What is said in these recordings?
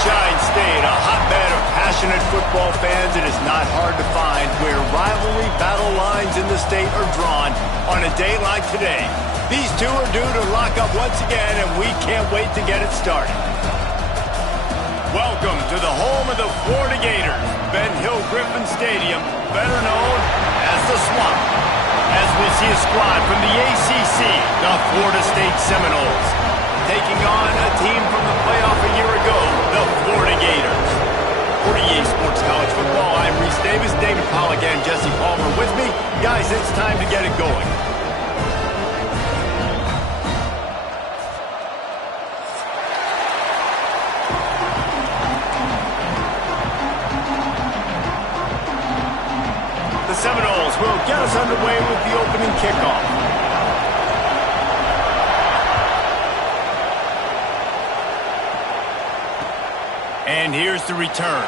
Sunshine State, a hotbed of passionate football fans. It is not hard to find where rivalry battle lines in the state are drawn on a day like today. These two are due to lock up once again, and we can't wait to get it started. Welcome to the home of the Florida Gators, Ben Hill Griffin Stadium, better known as the Swamp. As we'll see a squad from the ACC, the Florida State Seminoles, taking on a team from the playoff a year ago, the Florida Gators. For EA Sports College Football, I'm Reese Davis, David Pollack, and Jesse Palmer with me. Guys, it's time to get it going. The Seminoles will get us underway with the opening kickoff. And here's the return.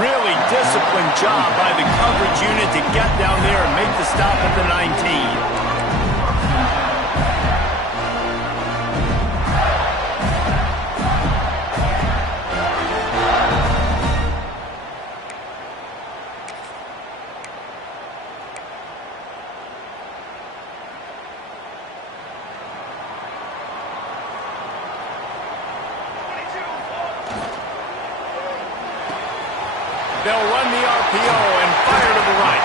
Really disciplined job by the coverage unit to get down there and make the stop at the 19. They'll run the RPO and fire to the right.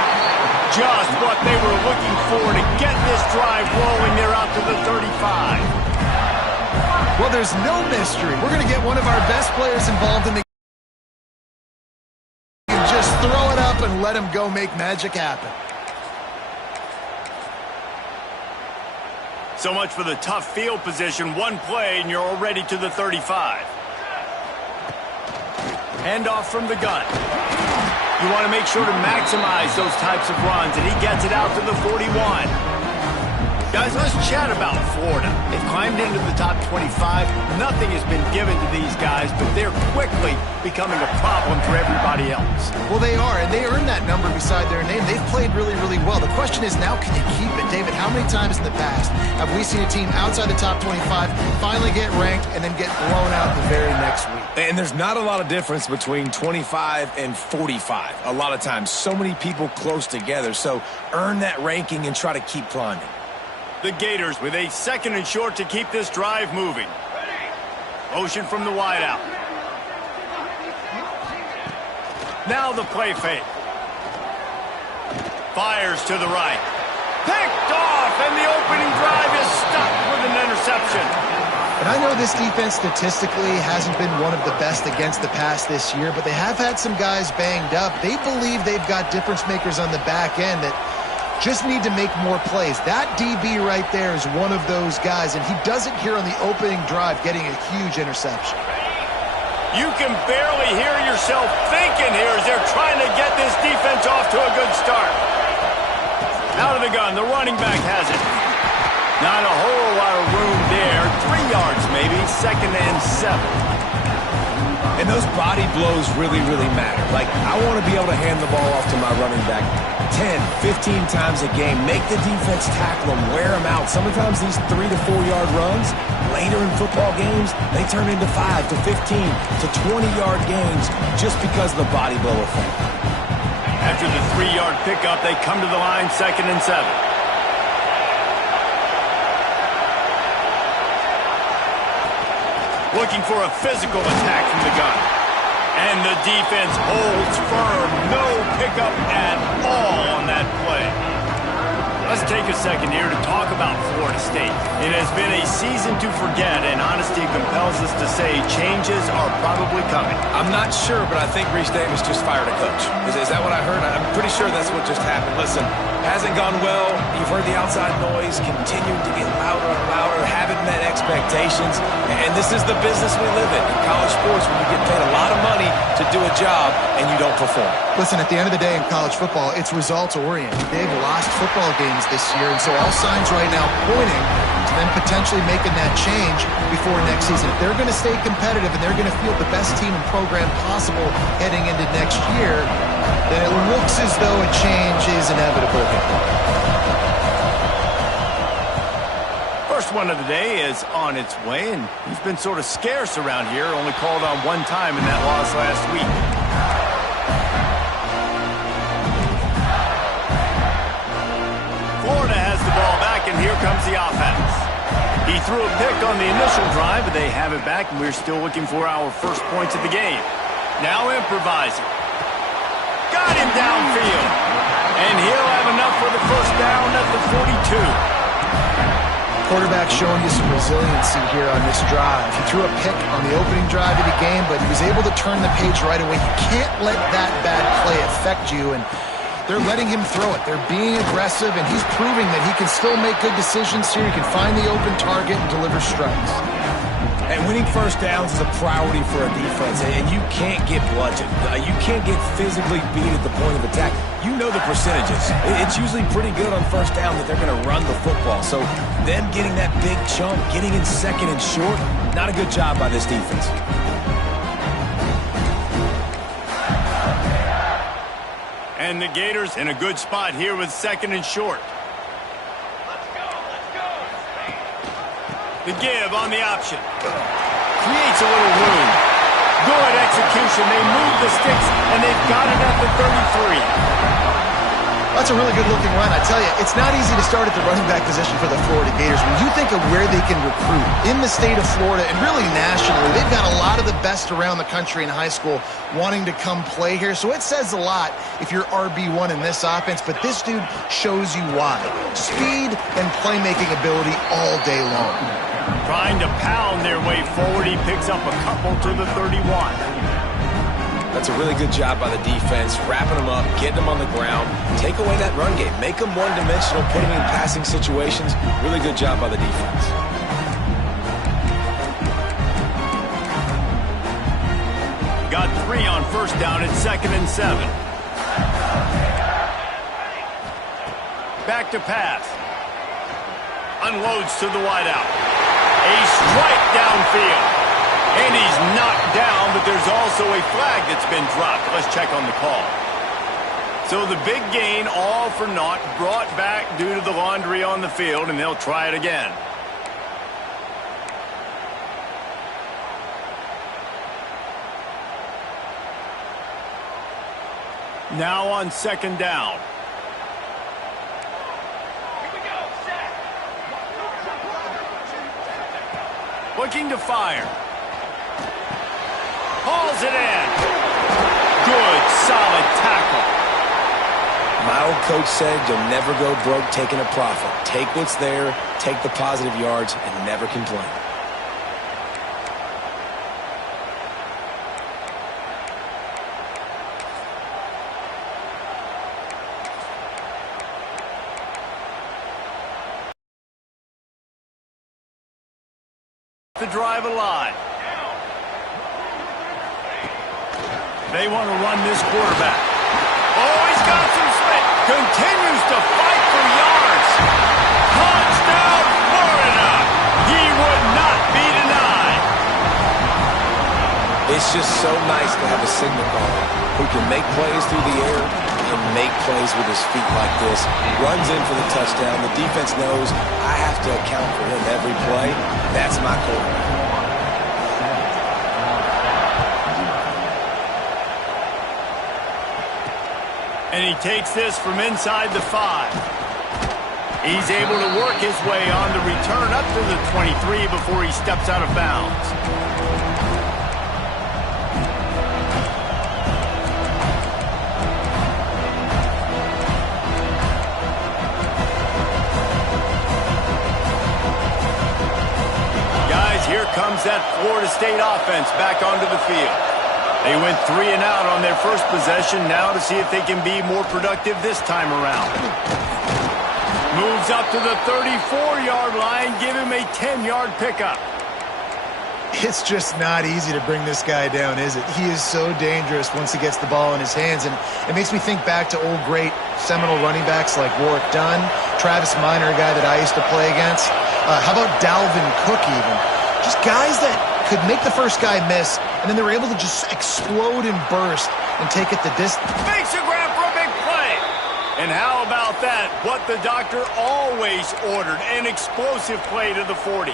Just what they were looking for to get this drive rolling. They're out to the 35. Well, there's no mystery. We're going to get one of our best players involved in the game. Just throw it up and let him go make magic happen. So much for the tough field position. One play and you're already to the 35. Handoff from the gun. You want to make sure to maximize those types of runs, and he gets it out to the 41. Guys, let's chat about Florida. They've climbed into the top 25. Nothing has been given to these guys, but they're quickly becoming a problem for everybody else. Well, they are, and they earned that number beside their name. They've played really, really well. The question is, now can you keep it? David, how many times in the past have we seen a team outside the top 25 finally get ranked and then get blown out the very next week? And there's not a lot of difference between 25 and 45. A lot of times, so many people close together. So earn that ranking and try to keep climbing. The Gators with a second and short to keep this drive moving. Motion from the wideout. Now the play fake. Fires to the right. Picked off, and the opening drive is stuck with an interception. And I know this defense statistically hasn't been one of the best against the pass this year, but they have had some guys banged up. They believe they've got difference makers on the back end that just need to make more plays. That DB right there is one of those guys, and he does it here on the opening drive, getting a huge interception. You can barely hear yourself thinking here as they're trying to get this defense off to a good start. Out of the gun, the running back has it. Not a whole lot of room there. 3 yards maybe, 2nd and 7. And those body blows really, really matter. Like, I want to be able to hand the ball off to my running back 10, 15 times a game. Make the defense tackle them, wear them out. Sometimes these 3 to 4 yard runs, later in football games, they turn into 5 to 15 to 20-yard gains just because of the body blow effect. After the 3-yard pickup, they come to the line, 2nd and 7. Looking for a physical attack from the gun. And the defense holds firm. No pickup at all on that play. Let's take a second here to talk about Florida State. It has been a season to forget, and honesty compels us to say changes are probably coming. I'm not sure, but I think Reese Davis just fired a coach. Is that what I heard? I'm pretty sure that's what just happened. Listen, hasn't gone well. You've heard the outside noise continuing to get louder and louder, haven't met expectations, and this is the business we live in college sports, when you get paid a lot of money to do a job and you don't perform. Listen, at the end of the day in college football, it's results-oriented. They've lost football games this year, and so all signs right now pointing to them potentially making that change before next season. If they're going to stay competitive and they're going to field the best team and program possible heading into next year, then it looks as though a change is inevitable here. First one of the day is on its way, and he's been sort of scarce around here, only called on one time in that loss last week. Florida has the ball back, and here comes the offense. He threw a pick on the initial drive, but they have it back, and we're still looking for our first points of the game. Now improvising. Got him downfield. And he'll have enough for the first down at the 42. Quarterback showing you some resiliency here on this drive. He threw a pick on the opening drive of the game, but he was able to turn the page right away. You can't let that bad play affect you, and they're letting him throw it. They're being aggressive, and he's proving that he can still make good decisions here. He can find the open target and deliver strikes. And winning first downs is a priority for a defense, and you can't get bludgeoned. You can't get physically beat at the point of attack. You know the percentages. It's usually pretty good on first down that they're going to run the football. So them getting that big chunk, getting in second and short, not a good job by this defense. And the Gators in a good spot here with second and short. The give on the option. Creates a little room. Good execution. They move the sticks, and they've got it at the 33. That's a really good-looking run. I tell you, it's not easy to start at the running back position for the Florida Gators. When you think of where they can recruit in the state of Florida and really nationally, they've got a lot of the best around the country in high school wanting to come play here. So it says a lot if you're RB1 in this offense, but this dude shows you why. Speed and playmaking ability all day long. Trying to pound their way forward. He picks up a couple to the 31. That's a really good job by the defense, wrapping them up, getting them on the ground, take away that run game, make them one-dimensional, put them in passing situations. Really good job by the defense. Got 3 on first down at 2nd and 7. Back to pass. Unloads to the wideout. A strike downfield. And he's knocked down, but there's also a flag that's been dropped. Let's check on the call. So the big gain, all for naught, brought back due to the laundry on the field, and they'll try it again. Now on 2nd down. Looking to fire. Hauls it in. Good, solid tackle. My old coach said you'll never go broke taking a profit. Take what's there, take the positive yards, and never complain. The drive alive. They want to run this quarterback. Oh, he's got some spit. Continues to fight for yards. Touchdown, Florida. He would not be denied. It's just so nice to have a signal caller who can make plays through the air and make plays with his feet like this. Runs in for the touchdown. The defense knows I have to account for him every play. That's my quarterback. And he takes this from inside the 5. He's able to work his way on the return up to the 23 before he steps out of bounds. Guys, here comes that Florida State offense back onto the field. They went 3 and out on their first possession, now to see if they can be more productive this time around. Moves up to the 34-yard line, give him a 10-yard pickup. It's just not easy to bring this guy down, is it? He is so dangerous once he gets the ball in his hands, and it makes me think back to old great Seminole running backs like Warwick Dunn, Travis Minor, a guy that I used to play against. How about Dalvin Cook even? Just guys that could make the first guy miss, and then they were able to just explode and burst and take it the distance. Makes a grab for a big play. And how about that? What the doctor always ordered, an explosive play to the 40.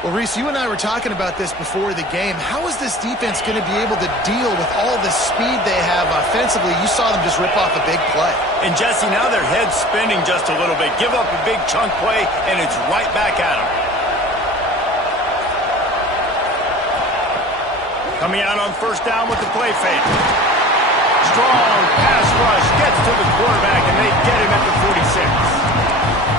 Well, Reese, you and I were talking about this before the game. How is this defense going to be able to deal with all the speed they have offensively? You saw them just rip off a big play. And Jesse, now their head's spinning just a little bit. Give up a big chunk play, and it's right back at them. Coming out on first down with the play fake. Strong pass rush, gets to the quarterback, and they get him at the 46.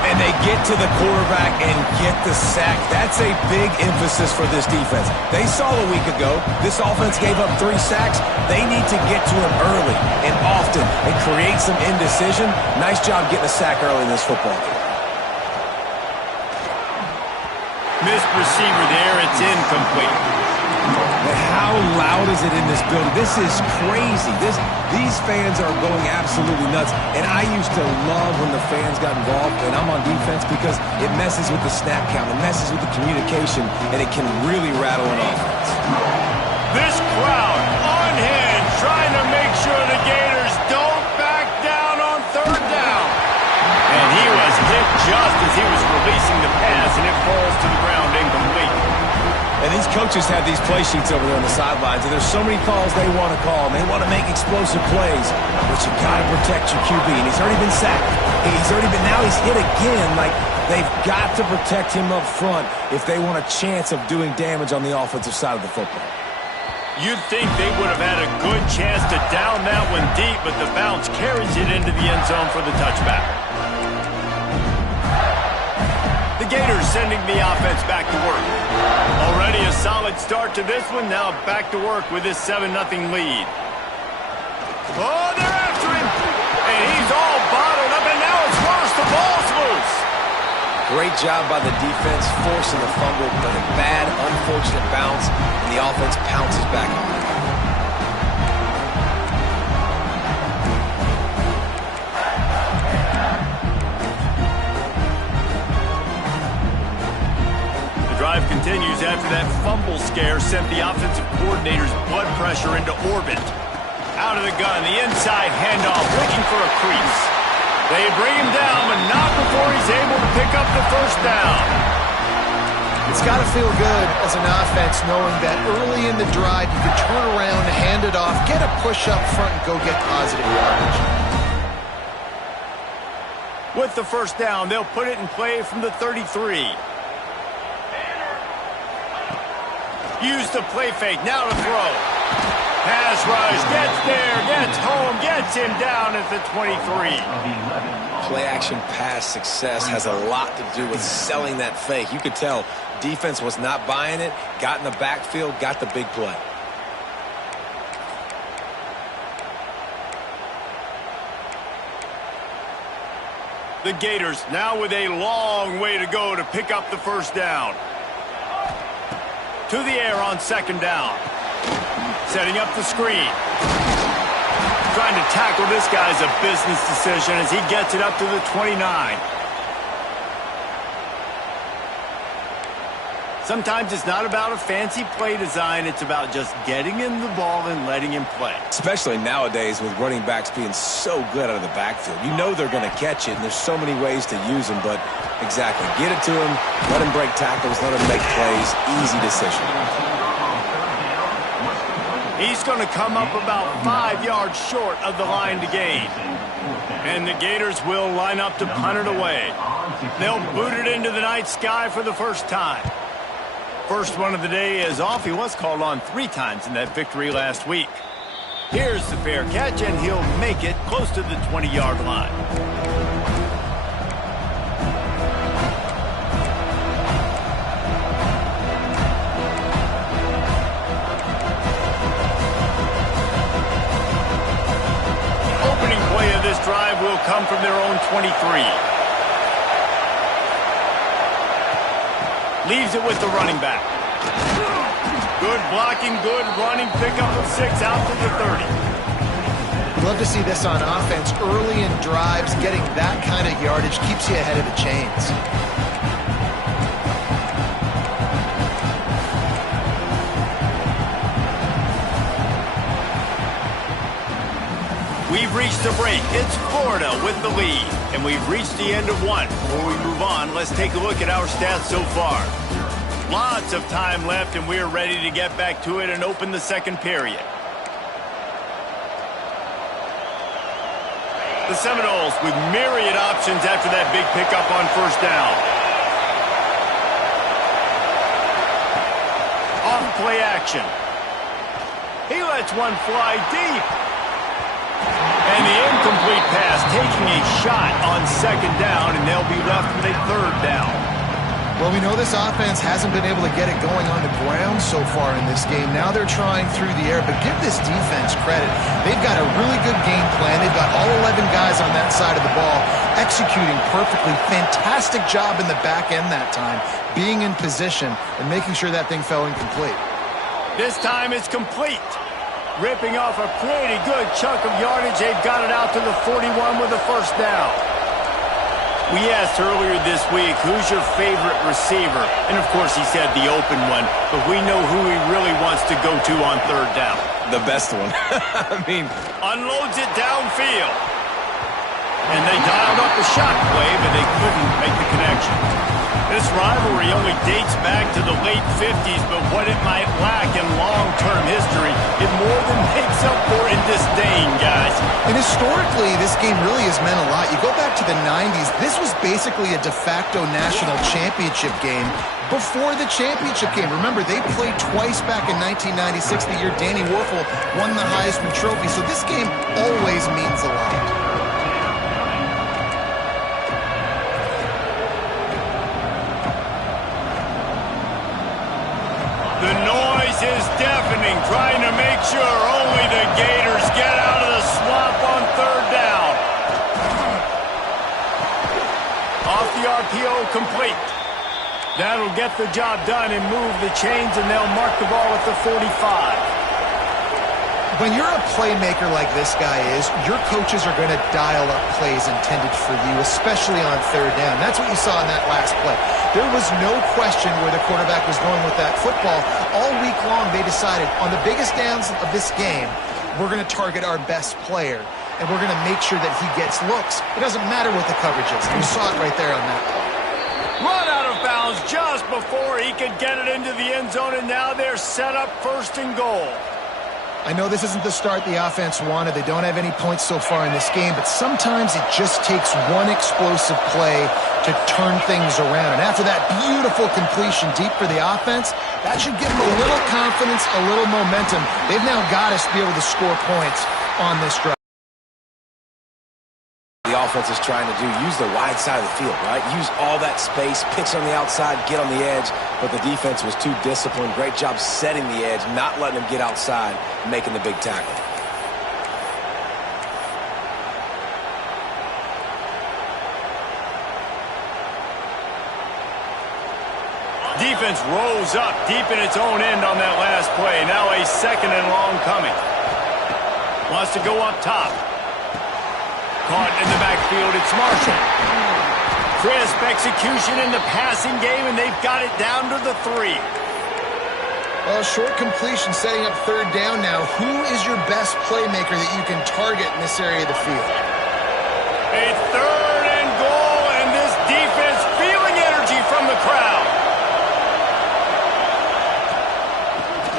And they get to the quarterback and get the sack. That's a big emphasis for this defense. They saw a week ago, this offense gave up 3 sacks. They need to get to him early and often and create some indecision. Nice job getting a sack early in this football game. Missed receiver there, it's incomplete. But how loud is it in this building? This is crazy. These fans are going absolutely nuts. And I used to love when the fans got involved, and I'm on defense, because it messes with the snap count. It messes with the communication, and it can really rattle an offense. This crowd on hand trying to make sure the Gators don't back down on third down. And he was hit just as he was releasing the pass, and it falls to the ground incomplete. And these coaches have these play sheets over there on the sidelines, and there's so many calls they want to call, and they want to make explosive plays, but you got to protect your QB, and he's already been sacked. Now he's hit again. Like, they've got to protect him up front if they want a chance of doing damage on the offensive side of the football. You'd think they would have had a good chance to down that one deep, but the bounce carries it into the end zone for the touchback. The Gators sending the offense back to work. Already a solid start to this one. Now back to work with this 7-0 lead. Oh, they're after him. And he's all bottled up, and now it's worse. The ball's loose. Great job by the defense forcing the fumble, but a bad, unfortunate bounce, and the offense pounces back on it. Drive continues after that fumble scare sent the offensive coordinator's blood pressure into orbit. Out of the gun, the inside handoff, looking for a crease. They bring him down, but not before he's able to pick up the first down. It's got to feel good as an offense knowing that early in the drive you can turn around, hand it off, get a push up front, and go get positive yardage. With the first down, they'll put it in play from the 33. Use the play fake, now to throw. Pass rush, gets there, gets home, gets him down at the 23. Play action pass success has a lot to do with selling that fake. You could tell defense was not buying it, got in the backfield, got the big play. The Gators now with a long way to go to pick up the first down. To the air on second down. Setting up the screen. Trying to tackle this guy's a business decision as he gets it up to the 29. Sometimes it's not about a fancy play design. It's about just getting him the ball and letting him play. Especially nowadays with running backs being so good out of the backfield. You know they're going to catch it, and there's so many ways to use them, but exactly. Get it to him, let him break tackles, let him make plays. Easy decision. He's going to come up about 5 yards short of the line to gain. And the Gators will line up to punt it away. They'll boot it into the night sky for the first time. First one of the day is off. He was called on 3 times in that victory last week. Here's the fair catch, and he'll make it close to the 20-yard line. Opening play of this drive will come from their own 23. Leaves it with the running back. Good blocking, good running, pickup of 6 out to the 30. Love to see this on offense. Early in drives, getting that kind of yardage keeps you ahead of the chains. We've reached the break. It's Florida with the lead, and we've reached the end of one. Before we move on, let's take a look at our stats so far. Lots of time left, and we're ready to get back to it and open the second period. The Seminoles with myriad options after that big pickup on first down. Off play action. He lets one fly deep. And the incomplete pass taking a shot on second down, and they'll be left with a third down. Well, we know this offense hasn't been able to get it going on the ground so far in this game. Now they're trying through the air, but give this defense credit. They've got a really good game plan. They've got all 11 guys on that side of the ball executing perfectly. Fantastic job in the back end that time, being in position and making sure that thing fell incomplete. This time it's complete. Ripping off a pretty good chunk of yardage. They've got it out to the 41 with a first down. We asked earlier this week, who's your favorite receiver? And, of course, he said the open one, but we know who he really wants to go to on third down. The best one. I mean, unloads it downfield. And they dialed up the shot play, but they couldn't make the connection. This rivalry only dates back to the late 50s, but what it might lack in long-term history, it more than makes up for in disdain, guys. And historically, this game really has meant a lot. You go back to the 90s, this was basically a de facto national championship game before the championship game. Remember, they played twice back in 1996, the year Danny Werfel won the Heisman Trophy. So this game always means a lot. The noise is deafening, trying to make sure only the Gators get out of the swamp on third down. Off the RPO, complete. That'll get the job done and move the chains, and they'll mark the ball at the 45. When you're a playmaker like this guy is, your coaches are going to dial up plays intended for you, especially on third down. That's what you saw in that last play. There was no question where the quarterback was going with that football. All week long, they decided on the biggest downs of this game, we're going to target our best player, and we're going to make sure that he gets looks. It doesn't matter what the coverage is. You saw it right there on that play. Run out of bounds just before he could get it into the end zone, and now they're set up first and goal. I know this isn't the start the offense wanted. They don't have any points so far in this game, but sometimes it just takes one explosive play to turn things around. And after that beautiful completion deep for the offense, that should give them a little confidence, a little momentum. They've now got us to be able to score points on this drive. The offense is trying to do, use the wide side of the field, right? Use all that space, pitch on the outside, get on the edge, but the defense was too disciplined. Great job setting the edge, not letting them get outside, making the big tackle. Defense rose up deep in its own end on that last play. Now a second and long coming. Wants to go up top. Caught in the backfield, it's Marshall. Crisp execution in the passing game, and they've got it down to the 3. Well, short completion setting up third down now. Who is your best playmaker that you can target in this area of the field? A third and goal, and this defense feeling energy from the crowd.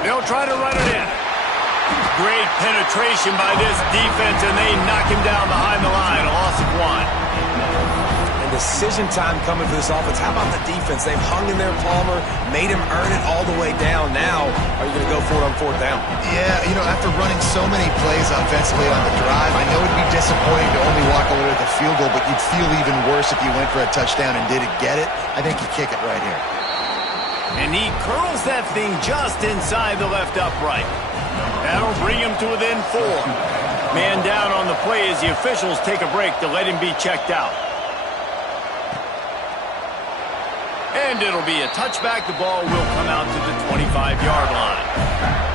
They'll try to run it in. Great penetration by this defense, and they knock him down behind the line. A loss of 1. And decision time coming for this offense. How about the defense? They've hung in there, Palmer, made him earn it all the way down. Now, are you going to go for it on fourth down? Yeah, you know, after running so many plays offensively on the drive, I know it'd be disappointing to only walk away with a field goal, but you'd feel even worse if you went for a touchdown and didn't get it. I think you kick it right here. And he curls that thing just inside the left upright. That'll bring him to within 4. Man down on the play as the officials take a break to let him be checked out. And it'll be a touchback. The ball will come out to the 25-yard line.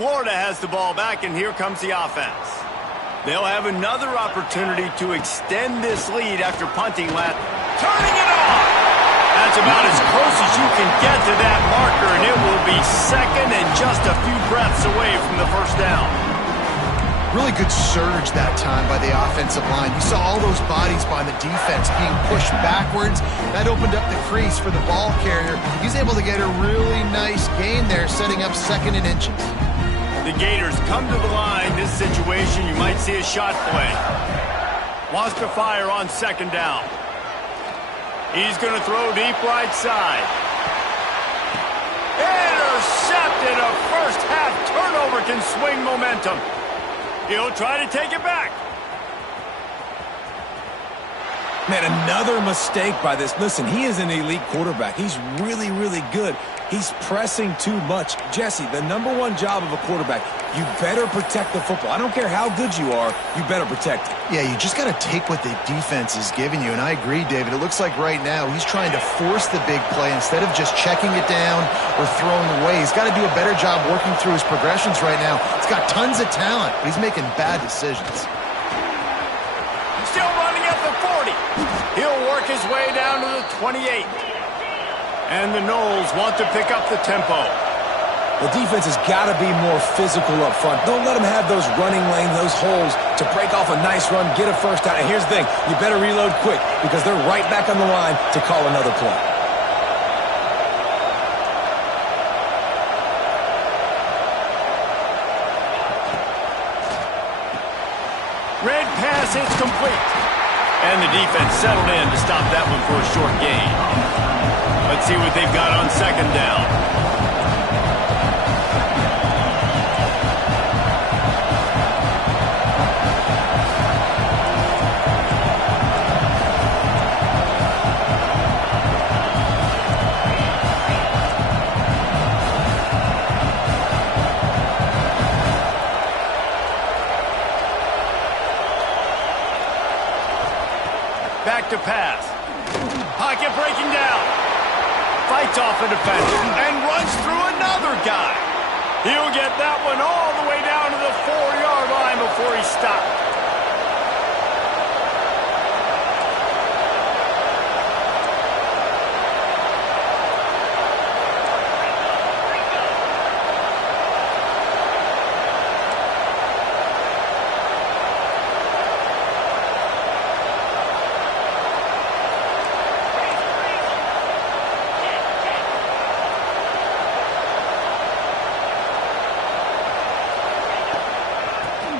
Florida has the ball back, and here comes the offense. They'll have another opportunity to extend this lead after punting last. Turning it on! That's about as close as you can get to that marker, and it will be second and just a few breaths away from the first down. Really good surge that time by the offensive line. You saw all those bodies by the defense being pushed backwards. That opened up the crease for the ball carrier. He's able to get a really nice gain there, setting up second and inches. The Gators come to the line. This situation, you might see a shot play. Wants to fire on second down. He's going to throw deep right side. Intercepted. A first half turnover can swing momentum. He'll try to take it back. Man, another mistake by this. Listen, he is an elite quarterback. He's really, really good. He's pressing too much. Jesse, the #1 job of a quarterback, you better protect the football. I don't care how good you are, you better protect it. Yeah, you just got to take what the defense is giving you, and I agree, David. It looks like right now he's trying to force the big play instead of just checking it down or throwing away. He's got to do a better job working through his progressions right now. He's got tons of talent, but he's making bad decisions. Still running at the 40. He'll work his way down to the 28. And the Noles want to pick up the tempo. The defense has got to be more physical up front. Don't let them have those running lanes, those holes to break off a nice run, get a first down. And here's the thing, you better reload quick because they're right back on the line to call another play. Red pass, it's complete. And the defense settled in to stop that one for a short gain. Let's see what they've got on second down. Back to pass. Pocket breaking down. Fights off a defender and runs through another guy. He'll get that one all the way down to the 4-yard line before he stopped.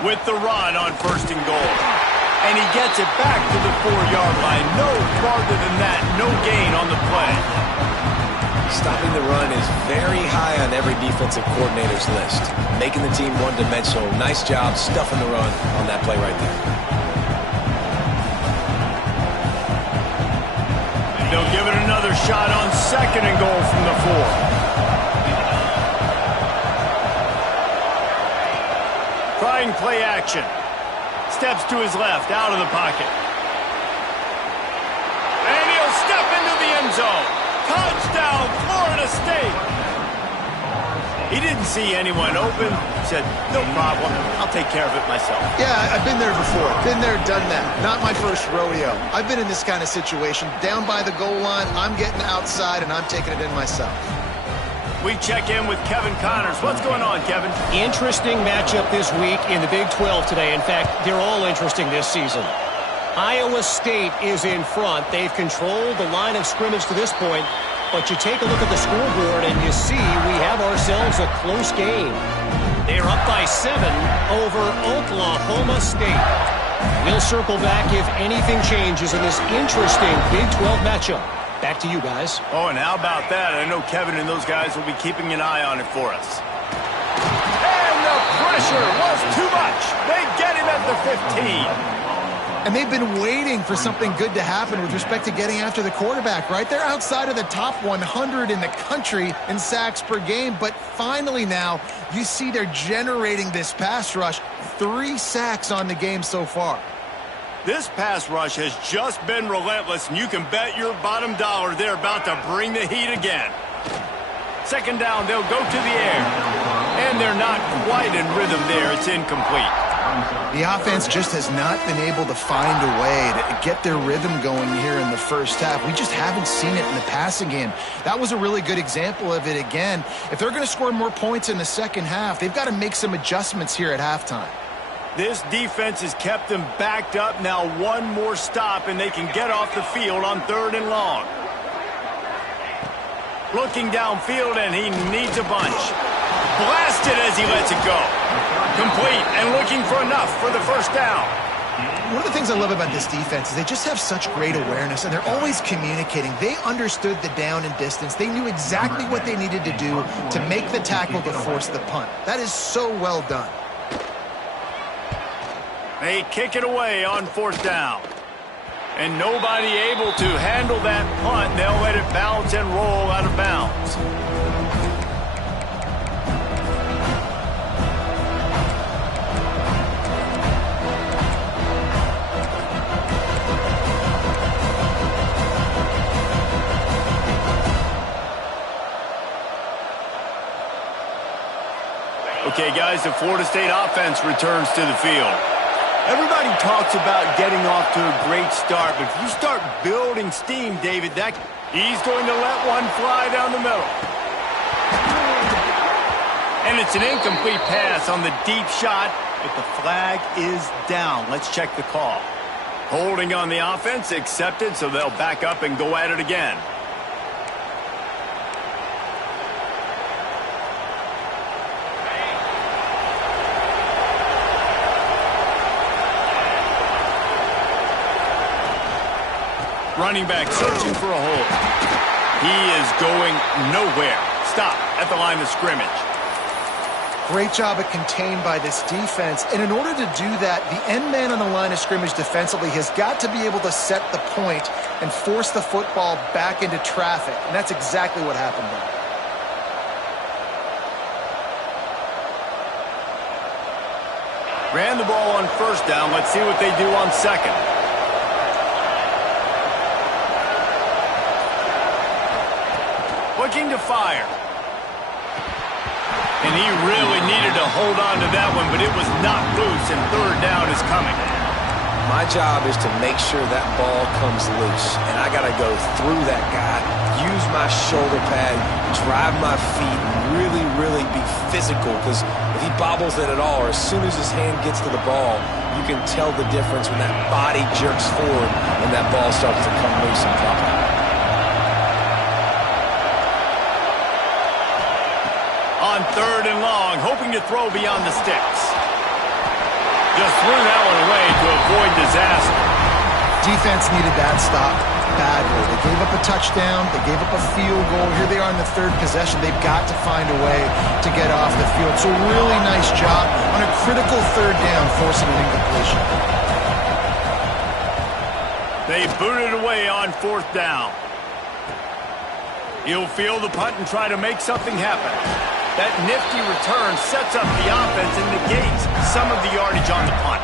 With the run on first and goal. And he gets it back to the 4-yard line. No farther than that. No gain on the play. Stopping the run is very high on every defensive coordinator's list. Making the team one-dimensional. Nice job stuffing the run on that play right there. They'll give it another shot on second and goal from the 4. Trying play action. Steps to his left, out of the pocket. And he'll step into the end zone. Touchdown, Florida State. He didn't see anyone open. Said, no problem. I'll take care of it myself. Yeah, I've been there before. Been there, done that. Not my first rodeo. I've been in this kind of situation. Down by the goal line, I'm getting outside, and I'm taking it in myself. We check in with Kevin Connors. What's going on, Kevin? Interesting matchup this week in the Big 12 today. In fact, they're all interesting this season. Iowa State is in front. They've controlled the line of scrimmage to this point. But you take a look at the scoreboard and you see we have ourselves a close game. They're up by 7 over Oklahoma State. We'll circle back if anything changes in this interesting Big 12 matchup. Back to you guys. Oh, and how about that? I know Kevin and those guys will be keeping an eye on it for us. And the pressure was too much. They get him at the 15. And they've been waiting for something good to happen with respect to getting after the quarterback, right? They're outside of the top 100 in the country in sacks per game, but finally now you see they're generating this pass rush. 3 sacks on the game so far. This pass rush has just been relentless, and you can bet your bottom dollar they're about to bring the heat again. Second down, they'll go to the air. And they're not quite in rhythm there. It's incomplete. The offense just has not been able to find a way to get their rhythm going here in the first half. We just haven't seen it in the passing game. That was a really good example of it again. If they're going to score more points in the second half, they've got to make some adjustments here at halftime. This defense has kept them backed up. Now one more stop, and they can get off the field on 3rd and long. Looking downfield, and he needs a bunch. Blasted as he lets it go. Complete and looking for enough for the first down. One of the things I love about this defense is they just have such great awareness, and they're always communicating. They understood the down and distance. They knew exactly what they needed to do to make the tackle to force the punt. That is so well done. They kick it away on 4th down. And nobody able to handle that punt. They'll let it bounce and roll out of bounds. Okay, guys, the Florida State offense returns to the field. Everybody talks about getting off to a great start, but if you start building steam, David, he's going to let one fly down the middle. And it's an incomplete pass on the deep shot, but the flag is down. Let's check the call. Holding on the offense, accepted, so they'll back up and go at it again. Running back searching for a hole. He is going nowhere. Stop at the line of scrimmage. Great job at contained by this defense. And in order to do that, the end man on the line of scrimmage defensively has got to be able to set the point and force the football back into traffic. And that's exactly what happened there. Ran the ball on 1st down. Let's see what they do on 2nd. Looking to fire. And he really needed to hold on to that one, but it was not loose, and 3rd down is coming. My job is to make sure that ball comes loose, and I got to go through that guy, use my shoulder pad, drive my feet, and really be physical, because if he bobbles it at all, or as soon as his hand gets to the ball, you can tell the difference when that body jerks forward and that ball starts to come loose and pop out. On 3rd and long, hoping to throw beyond the sticks. Just threw that one away to avoid disaster. Defense needed that stop badly. They gave up a touchdown. They gave up a field goal. Here they are in the 3rd possession. They've got to find a way to get off the field. So really nice job on a critical 3rd down, forcing an incompletion. They booted away on 4th down. He'll field the punt and try to make something happen. That nifty return sets up the offense and negates some of the yardage on the punt.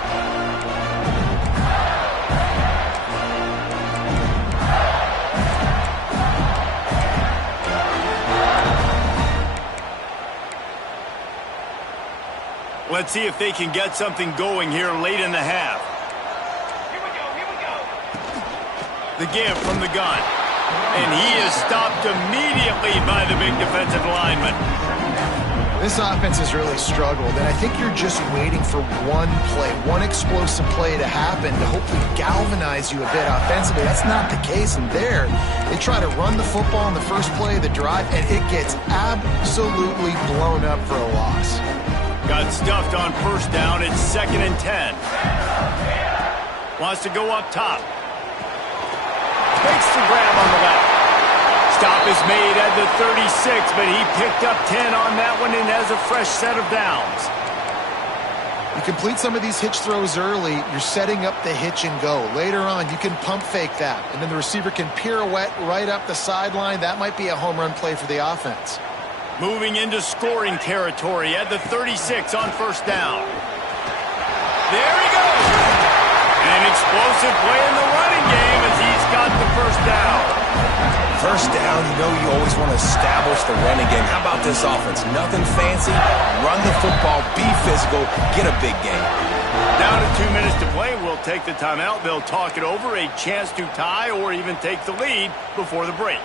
Let's see if they can get something going here late in the half. Here we go. The give from the gun. And he is stopped immediately by the big defensive lineman. This offense has really struggled, and I think you're just waiting for one play, one explosive play to happen to hopefully galvanize you a bit offensively. That's not the case, and there, they try to run the football in the first play of the drive, and it gets absolutely blown up for a loss. Got stuffed on 1st down. It's 2nd and 10. Wants to go up top. Makes the grab on the left. Stop is made at the 36, but he picked up 10 on that one and has a fresh set of downs. You complete some of these hitch throws early, you're setting up the hitch and go. Later on, you can pump fake that, and then the receiver can pirouette right up the sideline. That might be a home run play for the offense. Moving into scoring territory at the 36 on 1st down. There he goes. An explosive play in the running game as he's got the 1st down. first down, you know you always want to establish the running game. How about this offense? Nothing fancy. Run the football, be physical, get a big gain. Down to 2 minutes to play. We'll take the timeout. They'll talk it over. A chance to tie or even take the lead before the break.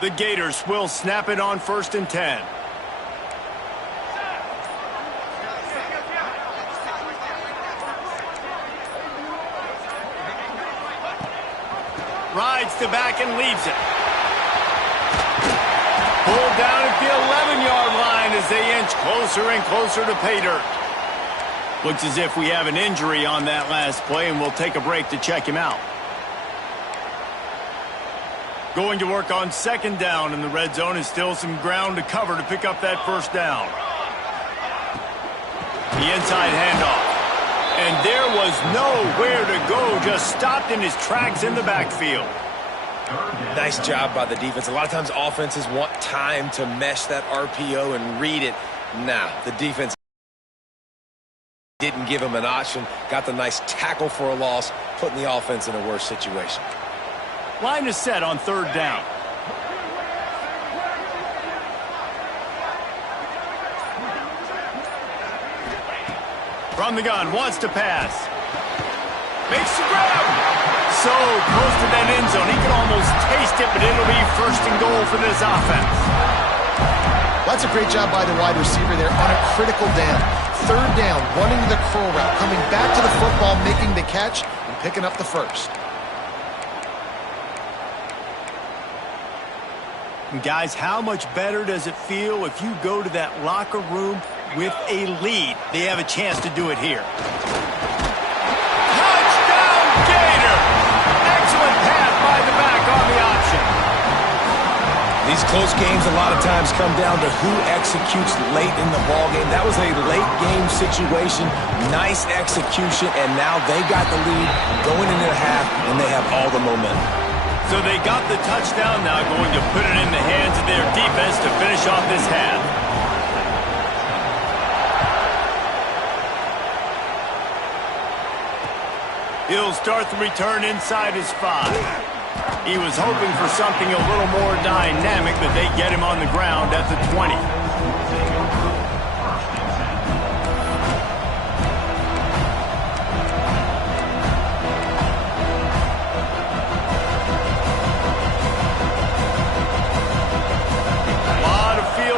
The Gators will snap it on 1st and 10. Rides the back and leaves it. Pulled down at the 11-yard line as they inch closer and closer to pay dirt. Looks as if we have an injury on that last play, and we'll take a break to check him out. Going to work on 2nd down, and the red zone is still some ground to cover to pick up that 1st down. The inside handoff. And there was nowhere to go, just stopped in his tracks in the backfield. Nice job by the defense. A lot of times offenses want time to mesh that RPO and read it. Nah, the defense didn't give him an option. Got the nice tackle for a loss, putting the offense in a worse situation. Line is set on 3rd down. From the gun, wants to pass. Makes the grab. So close to that end zone. He can almost taste it, but it'll be 1st and goal for this offense. That's a great job by the wide receiver there on a critical down. 3rd down, running the curl route, coming back to the football, making the catch, and picking up the 1st. Guys, how much better does it feel if you go to that locker room with a lead? They have a chance to do it here. Touchdown, Gator! Excellent pass by the back on the option. These close games a lot of times come down to who executes late in the ball game. That was a late game situation. Nice execution, and now they got the lead going into the half, and they have all the momentum. So they got the touchdown, now going to put it in the hands of their defense to finish off this half. He'll start the return inside his 5. He was hoping for something a little more dynamic, but they get him on the ground at the 20.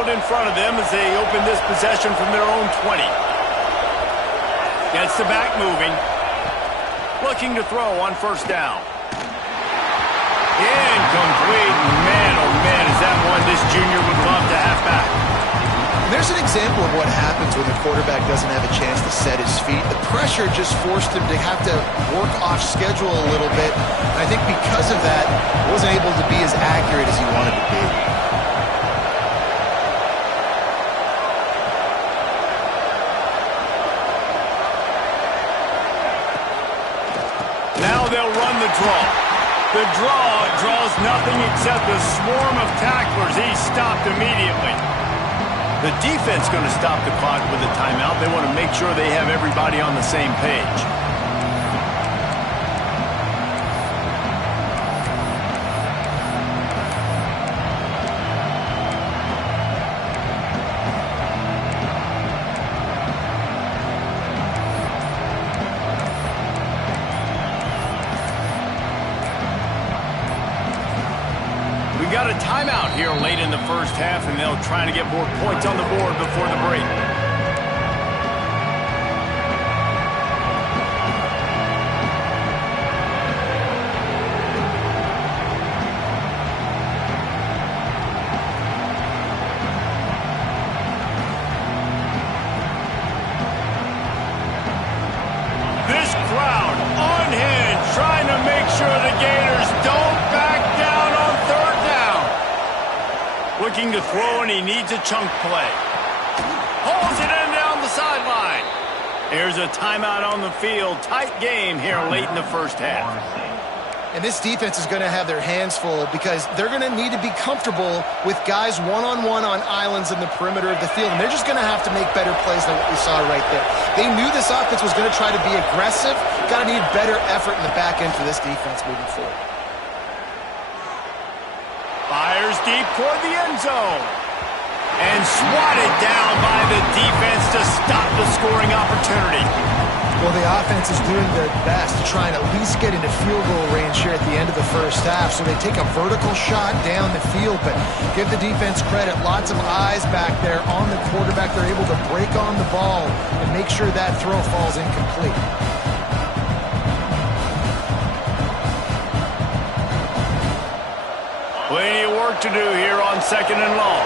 In front of them as they open this possession from their own 20. Gets the back moving. Looking to throw on 1st down. Incomplete. Man, oh man, is that one this junior would love to have back. And there's an example of what happens when the quarterback doesn't have a chance to set his feet. The pressure just forced him to have to work off schedule a little bit. And I think because of that, he wasn't able to be as accurate as he wanted to be. They'll run the draw. The draw draws nothing except a swarm of tacklers. He's stopped immediately. The defense going to stop the clock with a timeout. They want to make sure they have everybody on the same page. Got a timeout here late in the 1st half, and they'll try to get more points on the board before the break. This crowd on hand trying to make sure the Gators don't back down on 3rd down. Looking Looking to throw, and he needs a chunk play. Holds it in down the sideline. Here's a timeout on the field. Tight game here late in the first half. And this defense is going to have their hands full because they're going to need to be comfortable with guys one-on-one on islands in the perimeter of the field. And they're just going to have to make better plays than what we saw right there. They knew this offense was going to try to be aggressive. Got to need better effort in the back end for this defense moving forward. Fires deep toward the end zone. And swatted down by the defense to stop the scoring opportunity. Well, the offense is doing their best to try and at least get into field goal range here at the end of the first half. So they take a vertical shot down the field, but give the defense credit. Lots of eyes back there on the quarterback. They're able to break on the ball and make sure that throw falls incomplete. Plenty of work to do here on 2nd and long.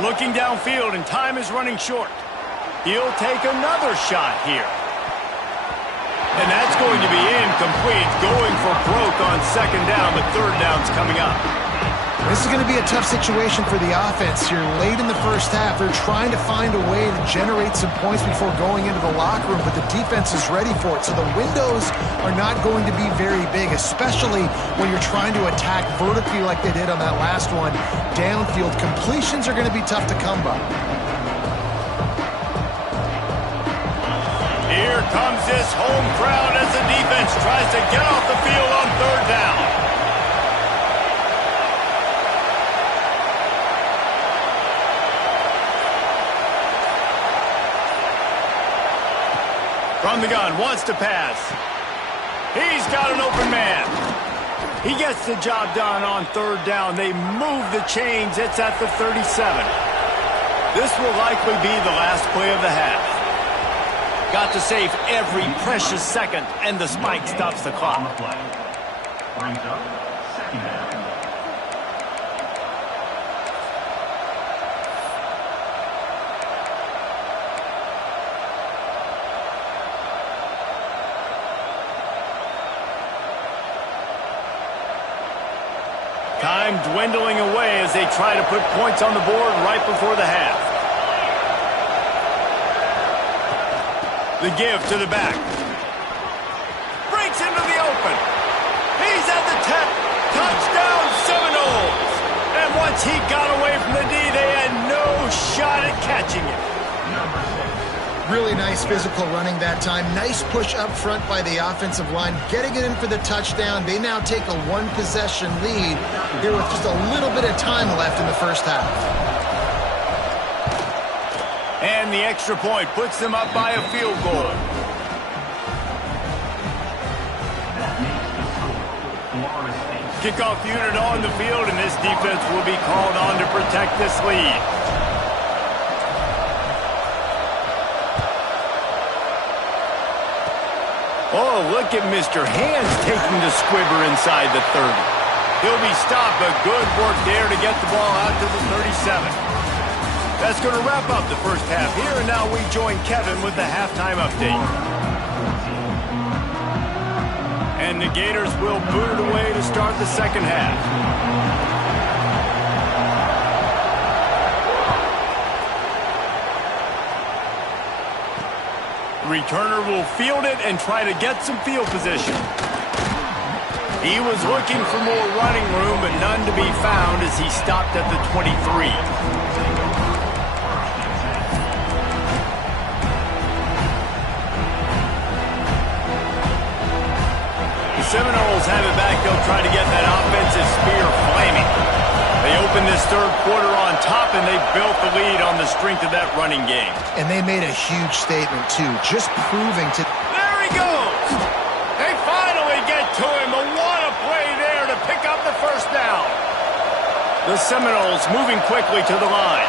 Looking downfield, and time is running short. He'll take another shot here. And that's going to be incomplete. Going for broke on 2nd down, but 3rd down's coming up. This is going to be a tough situation for the offense here. Late in the first half, they're trying to find a way to generate some points before going into the locker room, but the defense is ready for it. So the windows are not going to be very big, especially when you're trying to attack vertically like they did on that last one. Downfield completions are going to be tough to come by. Here comes this home crowd as the defense tries to get off the field on 3rd down. From the gun, wants to pass. He's got an open man. He gets the job done on 3rd down. They move the chains. It's at the 37. This will likely be the last play of the half. Got to save every precious second, and the spike stops the clock. Brings up 2nd down. Time dwindling away as they try to put points on the board right before the half. The give to the back. Breaks into the open. He's at the 10. Touchdown Seminoles. And once he got away from the D, they had no shot at catching it. Really nice physical running that time. Nice push up front by the offensive line. Getting it in for the touchdown. They now take a one-possession lead here with just a little bit of time left in the first half. And the extra point puts them up by a field goal. Kickoff unit on the field, and this defense will be called on to protect this lead. Oh, look at Mr. Hands taking the squibber inside the 30. He'll be stopped, but good work there to get the ball out to the 37. That's going to wrap up the first half here, and now we join Kevin with the halftime update. And the Gators will boot it away to start the second half. Returner will field it and try to get some field position. He was looking for more running room, but none to be found as he stopped at the 23. The Seminoles have it back. They'll try to get that offensive spear flaming. They opened this 3rd quarter on top, and they built the lead on the strength of that running game. And they made a huge statement, too, just proving to... There he goes! They finally get to him. A what a play there to pick up the first down. The Seminoles moving quickly to the line.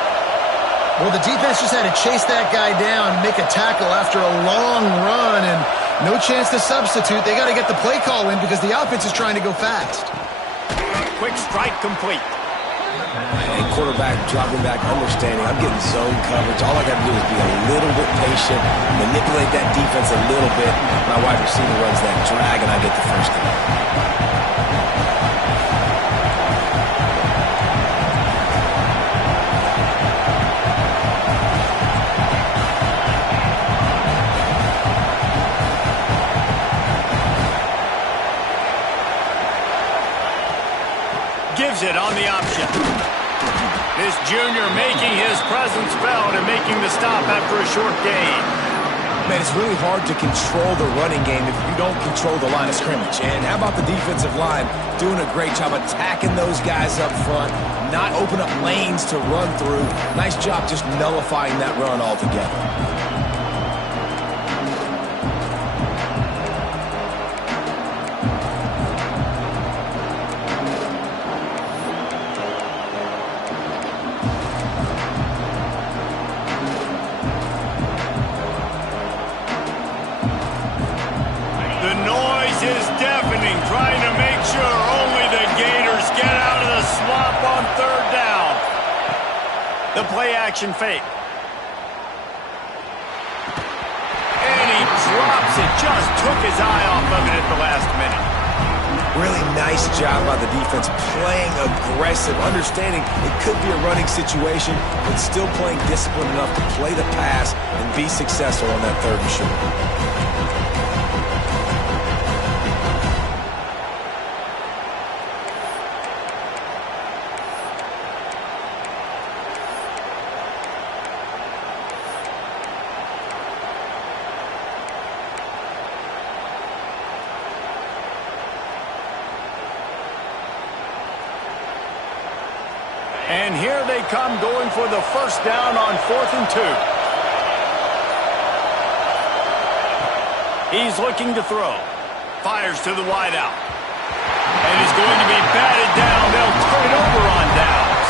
Well, the defense just had to chase that guy down and make a tackle after a long run, and no chance to substitute. They got to get the play call in because the offense is trying to go fast. Quick strike complete. And quarterback dropping back, understanding I'm getting zone coverage. All I got to do is be a little bit patient, manipulate that defense a little bit. My wide receiver runs that drag, and I get the first down. Gives it on the option. This junior making his presence felt and making the stop after a short gain. Man, it's really hard to control the running game if you don't control the line of scrimmage. And how about the defensive line doing a great job attacking those guys up front, not open up lanes to run through. Nice job just nullifying that run altogether. Trying to make sure only the Gators get out of the swamp on third down. The play action fake. And he drops it. Just took his eye off of it at the last minute. Really nice job by the defense, playing aggressive, understanding it could be a running situation, but still playing disciplined enough to play the pass and be successful on that third and short. And here they come going for the first down on 4th and 2. He's looking to throw. Fires to the wideout. And he's going to be batted down. They'll turn it over on downs.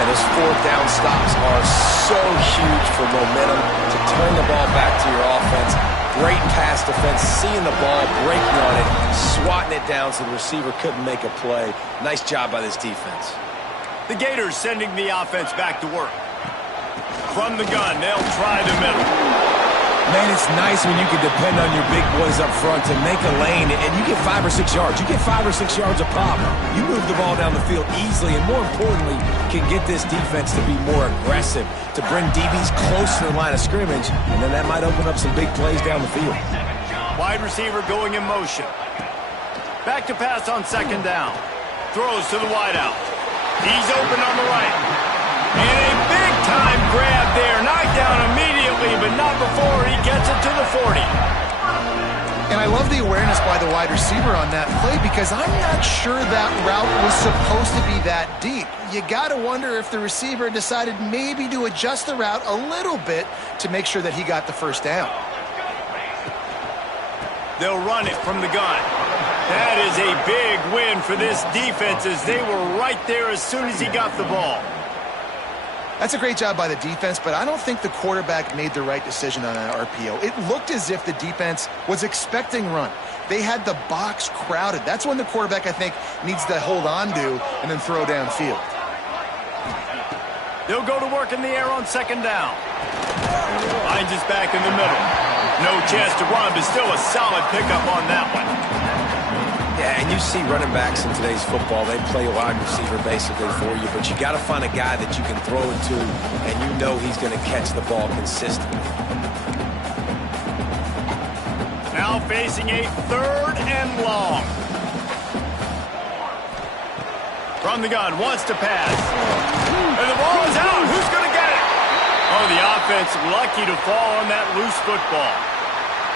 And those 4th down stops are so huge for momentum to turn the ball back to your offense. Great pass defense, seeing the ball, breaking on it, swatting it down so the receiver couldn't make a play. Nice job by this defense. The Gators sending the offense back to work. From the gun, they'll try the middle. Man, it's nice when you can depend on your big boys up front to make a lane, and you get 5 or 6 yards. You get 5 or 6 yards a pop. You move the ball down the field easily, and more importantly, can get this defense to be more aggressive, to bring DBs close to the line of scrimmage, and then that might open up some big plays down the field. Wide receiver going in motion. Back to pass on 2nd down. Throws to the wideout. He's open on the right. And a big-time grab there. Knocked down immediately, but not before he gets it to the 40. And I love the awareness by the wide receiver on that play because I'm not sure that route was supposed to be that deep. You got to wonder if the receiver decided maybe to adjust the route a little bit to make sure that he got the first down. They'll run it from the gun. That is a big win for this defense as they were right there as soon as he got the ball. That's a great job by the defense, but I don't think the quarterback made the right decision on that RPO. It looked as if the defense was expecting run. They had the box crowded. That's when the quarterback, I think, needs to hold on to and then throw downfield. They'll go to work in the air on 2nd down. Finds his back in the middle. No chance to run, but still a solid pickup on that one. Yeah, and you see running backs in today's football, they play a wide receiver basically for you, but you got to find a guy that you can throw it to, and you know he's going to catch the ball consistently. Now facing a 3rd and long. From the gun, wants to pass. And the ball is out. Who's going to get it? Oh, the offense lucky to fall on that loose football.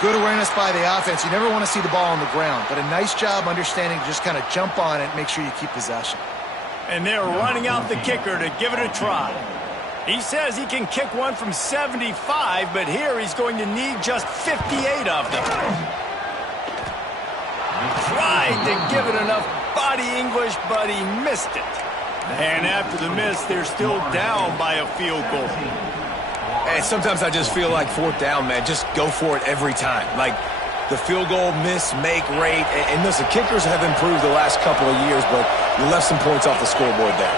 Good awareness by the offense. You never want to see the ball on the ground, but a nice job understanding to just kind of jump on it and make sure you keep possession. And they're running out the kicker to give it a try. He says he can kick one from 75, but here he's going to need just 58 of them. Tried to give it enough body English, but he missed it. And after the miss, they're still down by a field goal. And sometimes I just feel like 4th down, man, just go for it every time. Like the field goal miss-make rate. And listen, kickers have improved the last couple of years, but you left some points off the scoreboard there.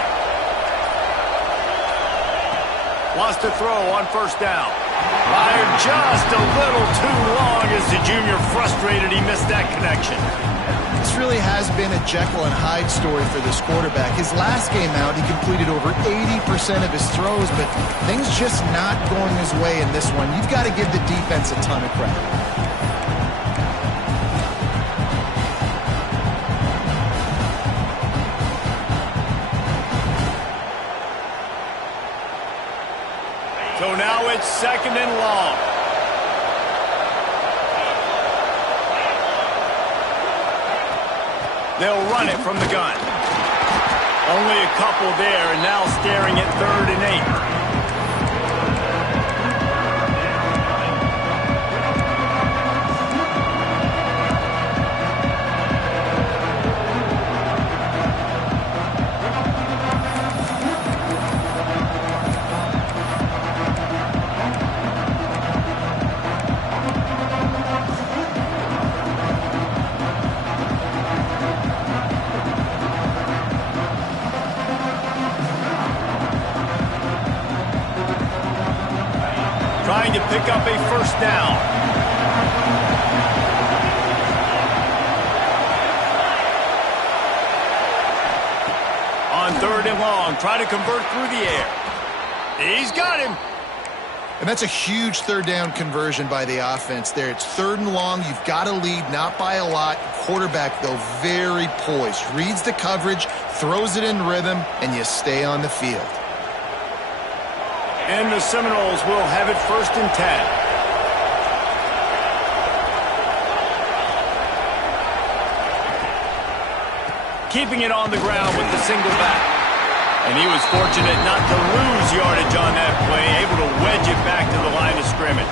Wants to throw on first down. Fired just a little too long as the junior frustrated he missed that connection. This really has been a Jekyll and Hyde story for this quarterback. His last game out, he completed over 80% of his throws, but things just not going his way in this one. You've got to give the defense a ton of credit. So now it's 2nd and long. They'll run it from the gun. Only a couple there, and now staring at 3rd and 8. Trying to pick up a first down. On 3rd and long, try to convert through the air. He's got him. And that's a huge 3rd down conversion by the offense there. It's 3rd and long. You've got to lead, not by a lot. Quarterback, though, very poised. Reads the coverage, throws it in rhythm, and you stay on the field. And the Seminoles will have it 1st and 10. Keeping it on the ground with the single back. And he was fortunate not to lose yardage on that play, able to wedge it back to the line of scrimmage.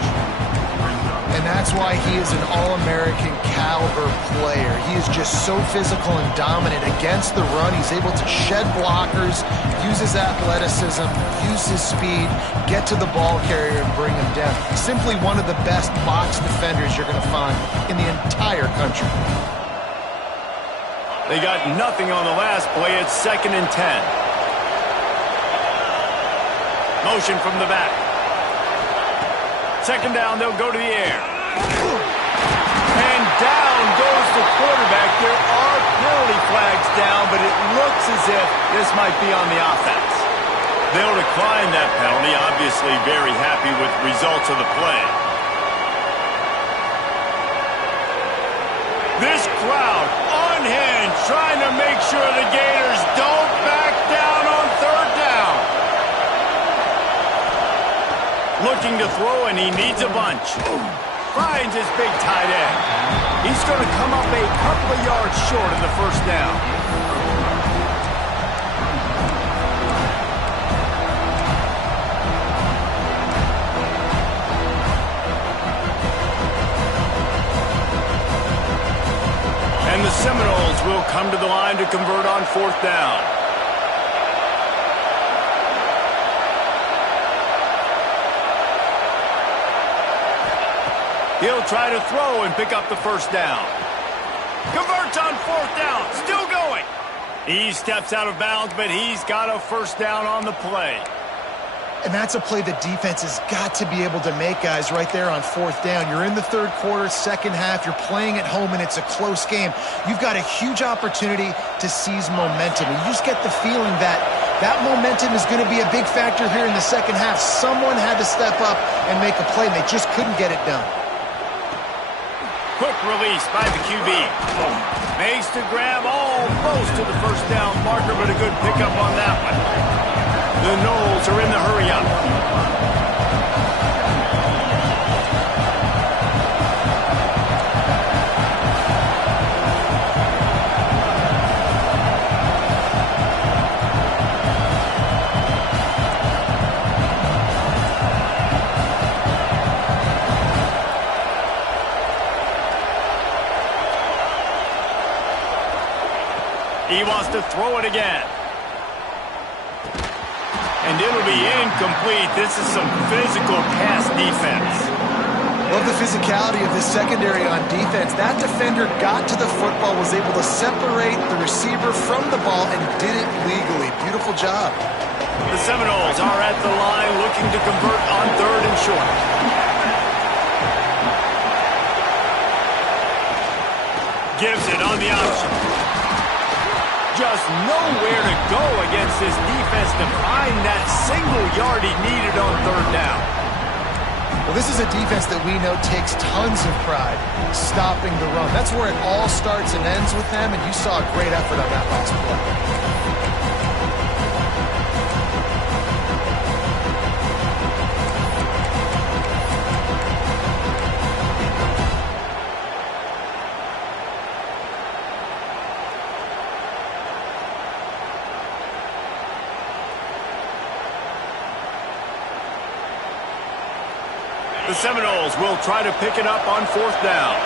And that's why he is an All-American caliber player. He is just so physical and dominant against the run. He's able to shed blockers, use his athleticism, use his speed, get to the ball carrier and bring him down. Simply one of the best box defenders you're going to find in the entire country. They got nothing on the last play. It's 2nd and 10. Motion from the back. 2nd down, they'll go to the air. And down goes the quarterback. There are penalty flags down, but it looks as if this might be on the offense. They'll decline that penalty, obviously very happy with the results of the play. This crowd unhinged, trying to make sure the Gators don't back down on 3rd down. Looking to throw, and he needs a bunch. Finds his big tight end. He's going to come up a couple of yards short of the 1st down. And the Seminoles will come to the line to convert on 4th down. He'll try to throw and pick up the 1st down. Converts on 4th down. Still going. He steps out of bounds, but he's got a 1st down on the play. And that's a play the defense has got to be able to make, guys, right there on 4th down. You're in the 3rd quarter, 2nd half. You're playing at home, and it's a close game. You've got a huge opportunity to seize momentum. And you just get the feeling that that momentum is going to be a big factor here in the 2nd half. Someone had to step up and make a play, and they just couldn't get it done. Quick release by the QB. Makes the grab almost to the 1st down marker, but a good pickup on that one. The Noles are in the hurry-up. He wants to throw it again. And it'll be incomplete. This is some physical pass defense. Love the physicality of this secondary on defense. That defender got to the football, was able to separate the receiver from the ball, and did it legally. Beautiful job. The Seminoles are at the line looking to convert on 3rd and short. Gives it on the option. Just nowhere to go against this defense to find that single yard he needed on 3rd down. Well, this is a defense that we know takes tons of pride stopping the run. That's where it all starts and ends with them, and you saw a great effort on that last play. The Seminoles will try to pick it up on 4th down.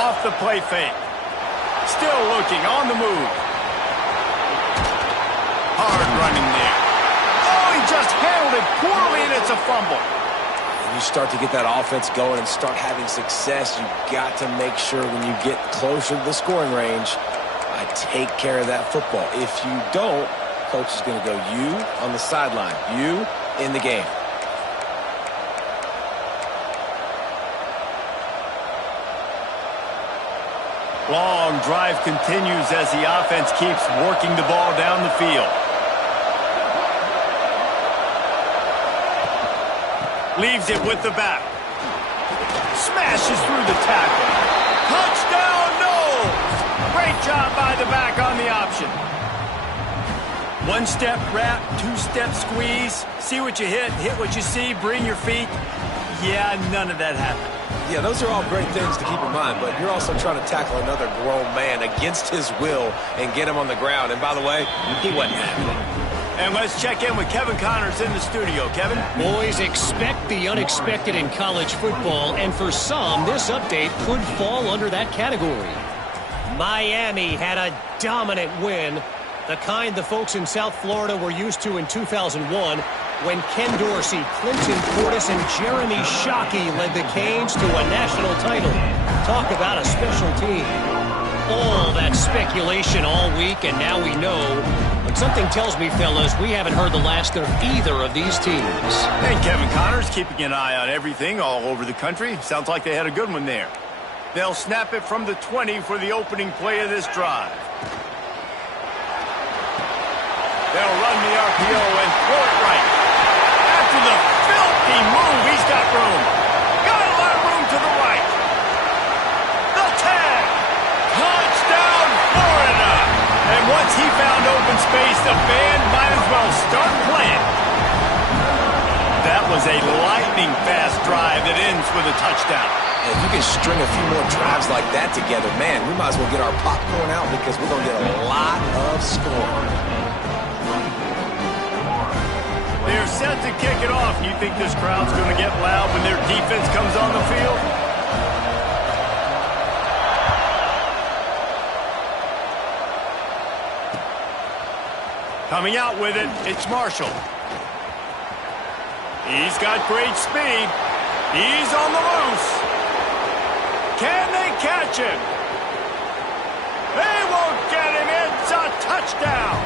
Off the play fake. Still looking on the move. Hard running there. Oh, he just handled it poorly, and it's a fumble. When you start to get that offense going and start having success, you've got to make sure when you get closer to the scoring range, I take care of that football. If you don't, coach is going to go, you on the sideline, you in the game. Long drive continues as the offense keeps working the ball down the field. Leaves it with the back. Smashes through the tackle. Touchdown, Noles! Great job by the back on the option. One-step wrap, two-step squeeze. See what you hit what you see, bring your feet. Yeah, none of that happened. Yeah, those are all great things to keep in mind, but you're also trying to tackle another grown man against his will and get him on the ground. And by the way, he wasn't happy. And let's check in with Kevin Connors in the studio. Kevin? Boys, expect the unexpected in college football, and for some, this update could fall under that category. Miami had a dominant win, the kind the folks in South Florida were used to in 2001 when Ken Dorsey, Clinton Portis, and Jeremy Shockey led the Canes to a national title. Talk about a special team. All that speculation all week, and now we know. But something tells me, fellas, we haven't heard the last of either of these teams. And Kevin Connors keeping an eye on everything all over the country. Sounds like they had a good one there. They'll snap it from the 20 for the opening play of this drive. They'll run the RPO and throw it right. After the filthy move, he's got room. Got a lot of room to the right. The tag. Touchdown, Florida. And once he found open space, the band might as well start playing. That was a lightning-fast drive that ends with a touchdown. If you can string a few more drives like that together, man, we might as well get our popcorn out because we're going to get a lot of scoring. They're set to kick it off. You think this crowd's going to get loud when their defense comes on the field? Coming out with it, it's Marshall. He's got great speed. He's on the loose. Can they catch him? They won't get him. It's a touchdown.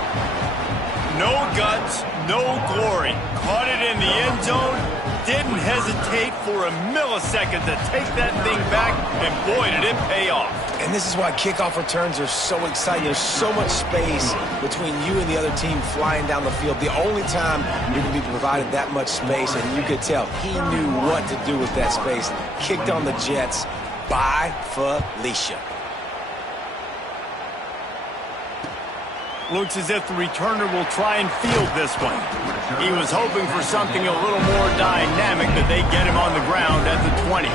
No guts, no glory. Caught it in the end zone. Didn't hesitate for a millisecond to take that thing back, and boy, did it pay off. And this is why kickoff returns are so exciting. There's so much space between you and the other team flying down the field. The only time you're going to be provided that much space, and you could tell he knew what to do with that space. Kicked on the Jets by Felicia. Looks as if the returner will try and field this one. He was hoping for something a little more dynamic, but they get him on the ground at the 20.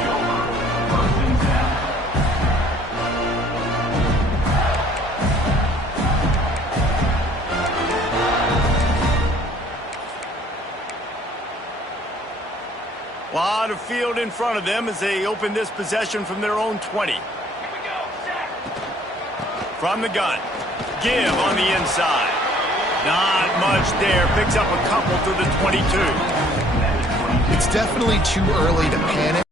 A lot of field in front of them as they open this possession from their own 20. From the gun. Give on the inside. Not much there. Picks up a couple to the 22. It's definitely too early to panic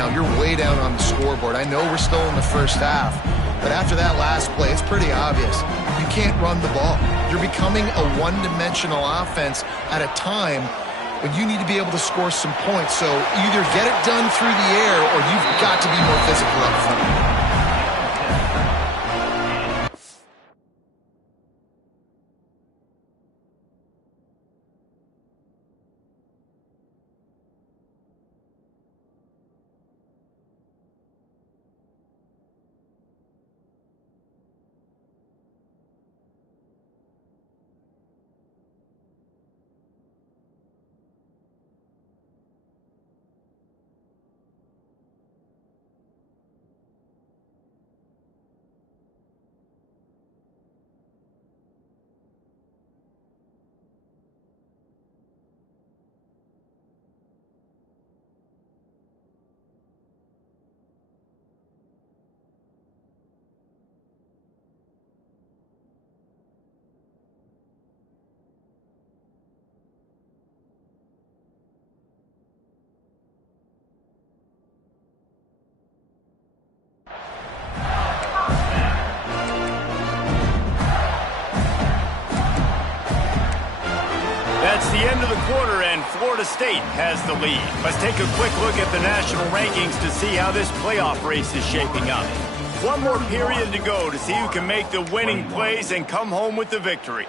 now, you're way down on the scoreboard. I know we're still in the first half, but after that last play, it's pretty obvious. You can't run the ball. You're becoming a one-dimensional offense at a time when you need to be able to score some points. So either get it done through the air or you've got to be more physical up front. That's the end of the quarter, and Florida State has the lead. Let's take a quick look at the national rankings to see how this playoff race is shaping up. One more period to go to see who can make the winning plays and come home with the victory.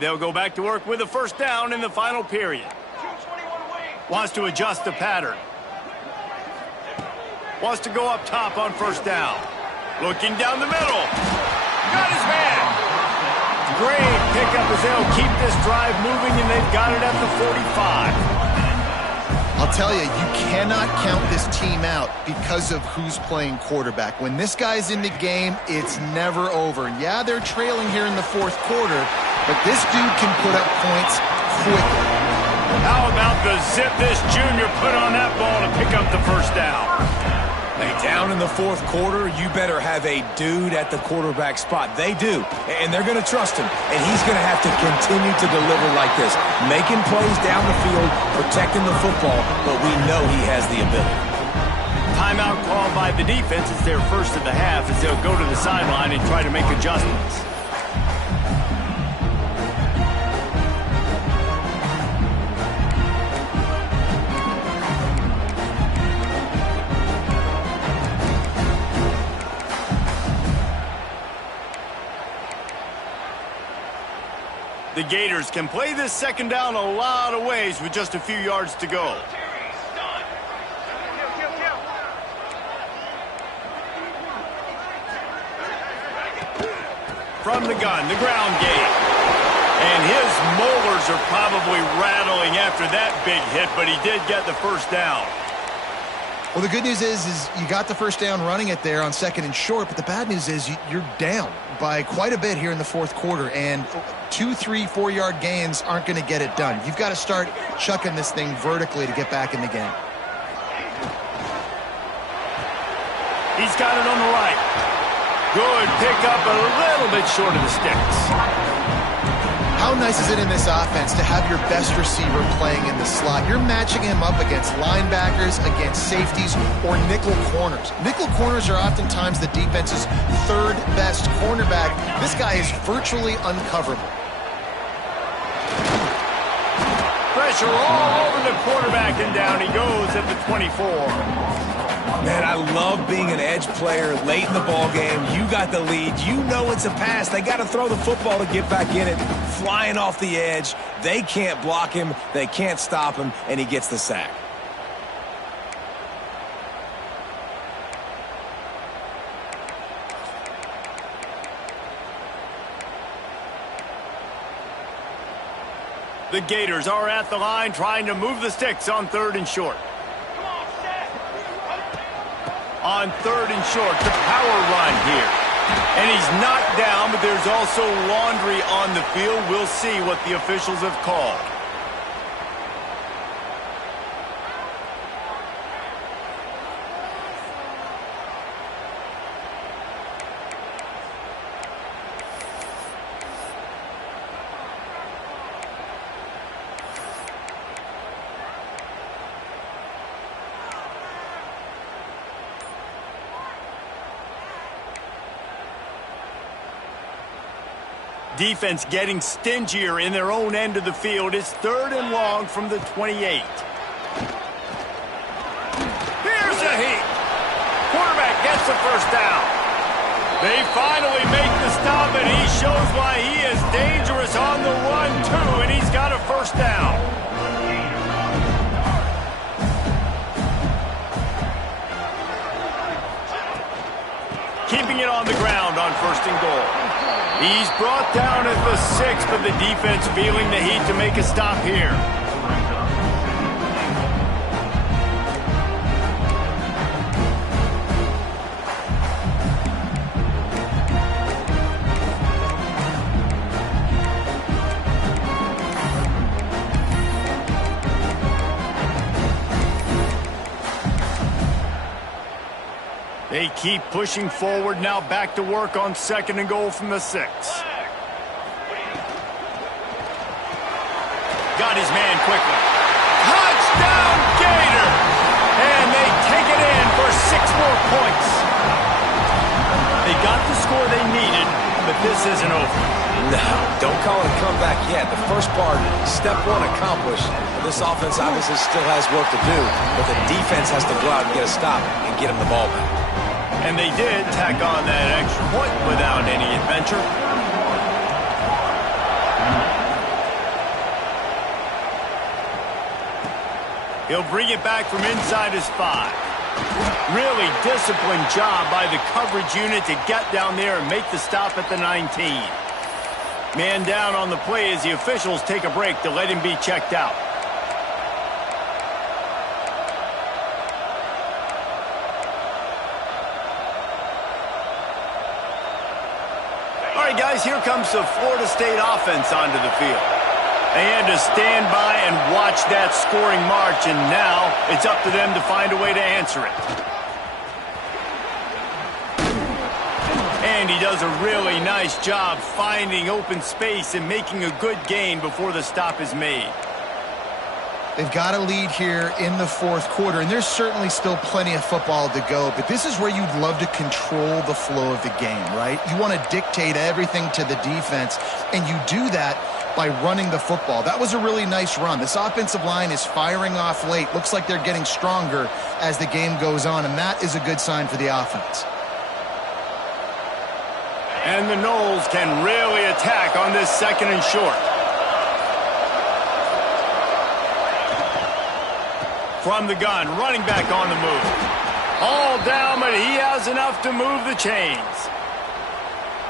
They'll go back to work with a first down in the final period. Wants to adjust the pattern. Wants to go up top on first down. Looking down the middle. Got his man. Great pickup as they'll keep this drive moving, and they've got it at the 45. I'll tell you, you cannot count this team out because of who's playing quarterback. When this guy's in the game, it's never over. Yeah, they're trailing here in the fourth quarter, but this dude can put up points quickly. How about the zip this junior put on that ball to pick up the first down? Hey, down in the fourth quarter, you better have a dude at the quarterback spot. They do, and they're going to trust him, and he's going to have to continue to deliver like this, making plays down the field, protecting the football, but we know he has the ability. Timeout called by the defense. It's their first of the half as they'll go to the sideline and try to make adjustments. The Gators can play this second down a lot of ways with just a few yards to go. From the gun, the ground game. And his molars are probably rattling after that big hit, but he did get the first down. Well, the good news is you got the first down running it there on second and short, but the bad news is you're down by quite a bit here in the fourth quarter, and 2, 3, 4-yard gains aren't going to get it done. You've got to start chucking this thing vertically to get back in the game. He's got it on the right. Good pickup, a little bit short of the sticks. How nice is it in this offense to have your best receiver playing in the slot? You're matching him up against linebackers, against safeties, or nickel corners. Nickel corners are oftentimes the defense's third best cornerback. This guy is virtually uncoverable. Pressure all over the quarterback, and down he goes at the 24. Man, I love being an edge player late in the ball game. You got the lead. You know it's a pass. They got to throw the football to get back in it. Flying off the edge. They can't block him. They can't stop him, and he gets the sack. The Gators are at the line trying to move the sticks on third and short. On third and short, the power run here. And he's knocked down, but there's also laundry on the field. We'll see what the officials have called. Defense getting stingier in their own end of the field. It's 3rd and long from the 28. Here's a heat. Quarterback gets the first down. They finally make the stop, and he shows why he is dangerous on the run, too, and he's got a first down. Keeping it on the ground on 1st and goal. He's brought down at the 6, but the defense feeling the heat to make a stop here. They keep pushing forward, now back to work on 2nd and goal from the 6. Got his man quickly. Touchdown, Gator! And they take it in for 6 more points. They got the score they needed, but this isn't over. No, don't call it a comeback yet. The first part, step 1 accomplished. This offense obviously still has work to do, but the defense has to go out and get a stop and get him the ball back. And they did tack on that extra point without any adventure. He'll bring it back from inside his 5. Really disciplined job by the coverage unit to get down there and make the stop at the 19. Man down on the play as the officials take a break to let him be checked out. All right, guys, here comes the Florida State offense onto the field. They had to stand by and watch that scoring march, and now it's up to them to find a way to answer it. And he does a really nice job finding open space and making a good gain before the stop is made. They've got a lead here in the 4th quarter, and there's certainly still plenty of football to go, but this is where you'd love to control the flow of the game, right? You want to dictate everything to the defense, and you do that by running the football. That was a really nice run. This offensive line is firing off late. Looks like they're getting stronger as the game goes on, and that is a good sign for the offense. And the Noles can really attack on this 2nd and short. From the gun, running back on the move. All down, but he has enough to move the chains.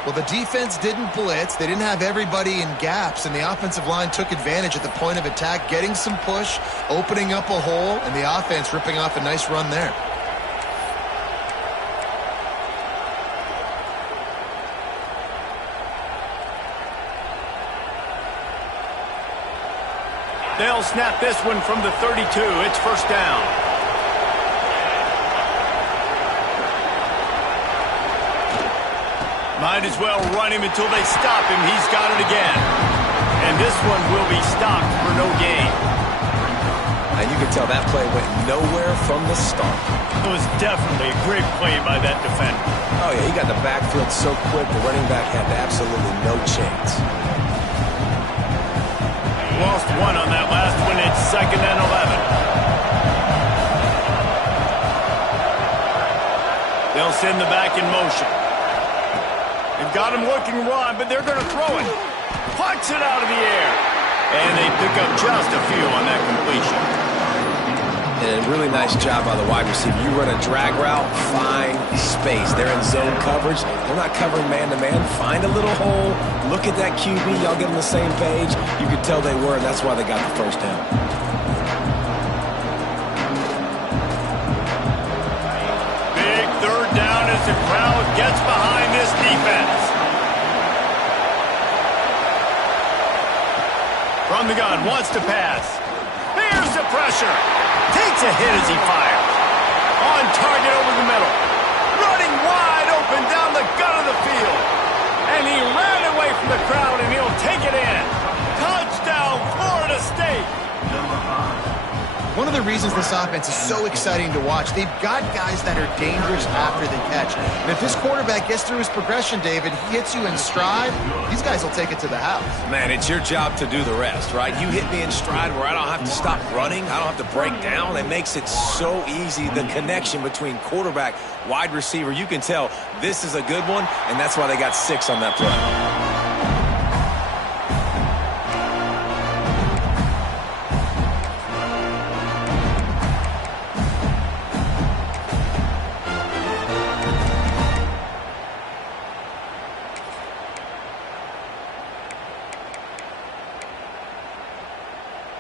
Well, the defense didn't blitz. They didn't have everybody in gaps, and the offensive line took advantage at the point of attack, getting some push, opening up a hole, and the offense ripping off a nice run there. They'll snap this one from the 32. It's 1st down. Might as well run him until they stop him. He's got it again. And this one will be stopped for no gain. And you can tell that play went nowhere from the start. It was definitely a great play by that defender. Oh, yeah, he got the backfield so quick, the running back had absolutely no chance. Lost 1 on that last one. It's 2nd and 11. They'll send the back in motion. They've got him looking run, but they're going to throw it. Pucks it out of the air. And they pick up just a few on that completion. And a really nice job by the wide receiver. You run a drag route, find space. They're in zone coverage. They're not covering man-to-man. Find a little hole. Look at that QB. Y'all get on the same page. You could tell they were, and that's why they got the first down. Big 3rd down as the crowd gets behind this defense. From the gun, wants to pass. Here's the pressure. Takes a hit as he fires. On target over the middle. Running wide open down the gut of the field. And he ran away from the crowd, and he'll take it in. Touchdown, Florida State. one of the reasons this offense is so exciting to watch, they've got guys that are dangerous after the catch. And if this quarterback gets through his progression, David, he hits you in stride, these guys will take it to the house. Man, it's your job to do the rest, right? You hit me in stride where I don't have to stop running. I don't have to break down. It makes it so easy, the connection between quarterback, wide receiver. You can tell this is a good one, and that's why they got 6 on that play.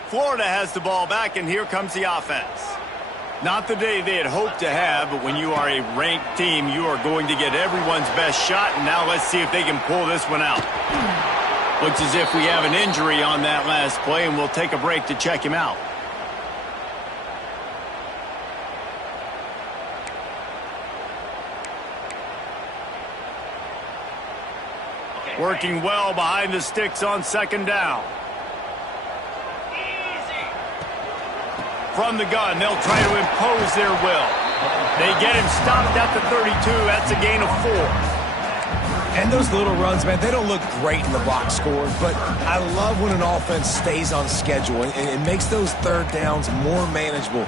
Florida has the ball back, and here comes the offense. Not the day they had hoped to have, but when you are a ranked team, you are going to get everyone's best shot, and now let's see if they can pull this one out. Looks as if we have an injury on that last play, and we'll take a break to check him out. Working well behind the sticks on second down. From the gun, they'll try to impose their will. They get him stopped at the 32. That's a gain of 4. And those little runs, man, they don't look great in the box score, but I love when an offense stays on schedule, and it makes those third downs more manageable,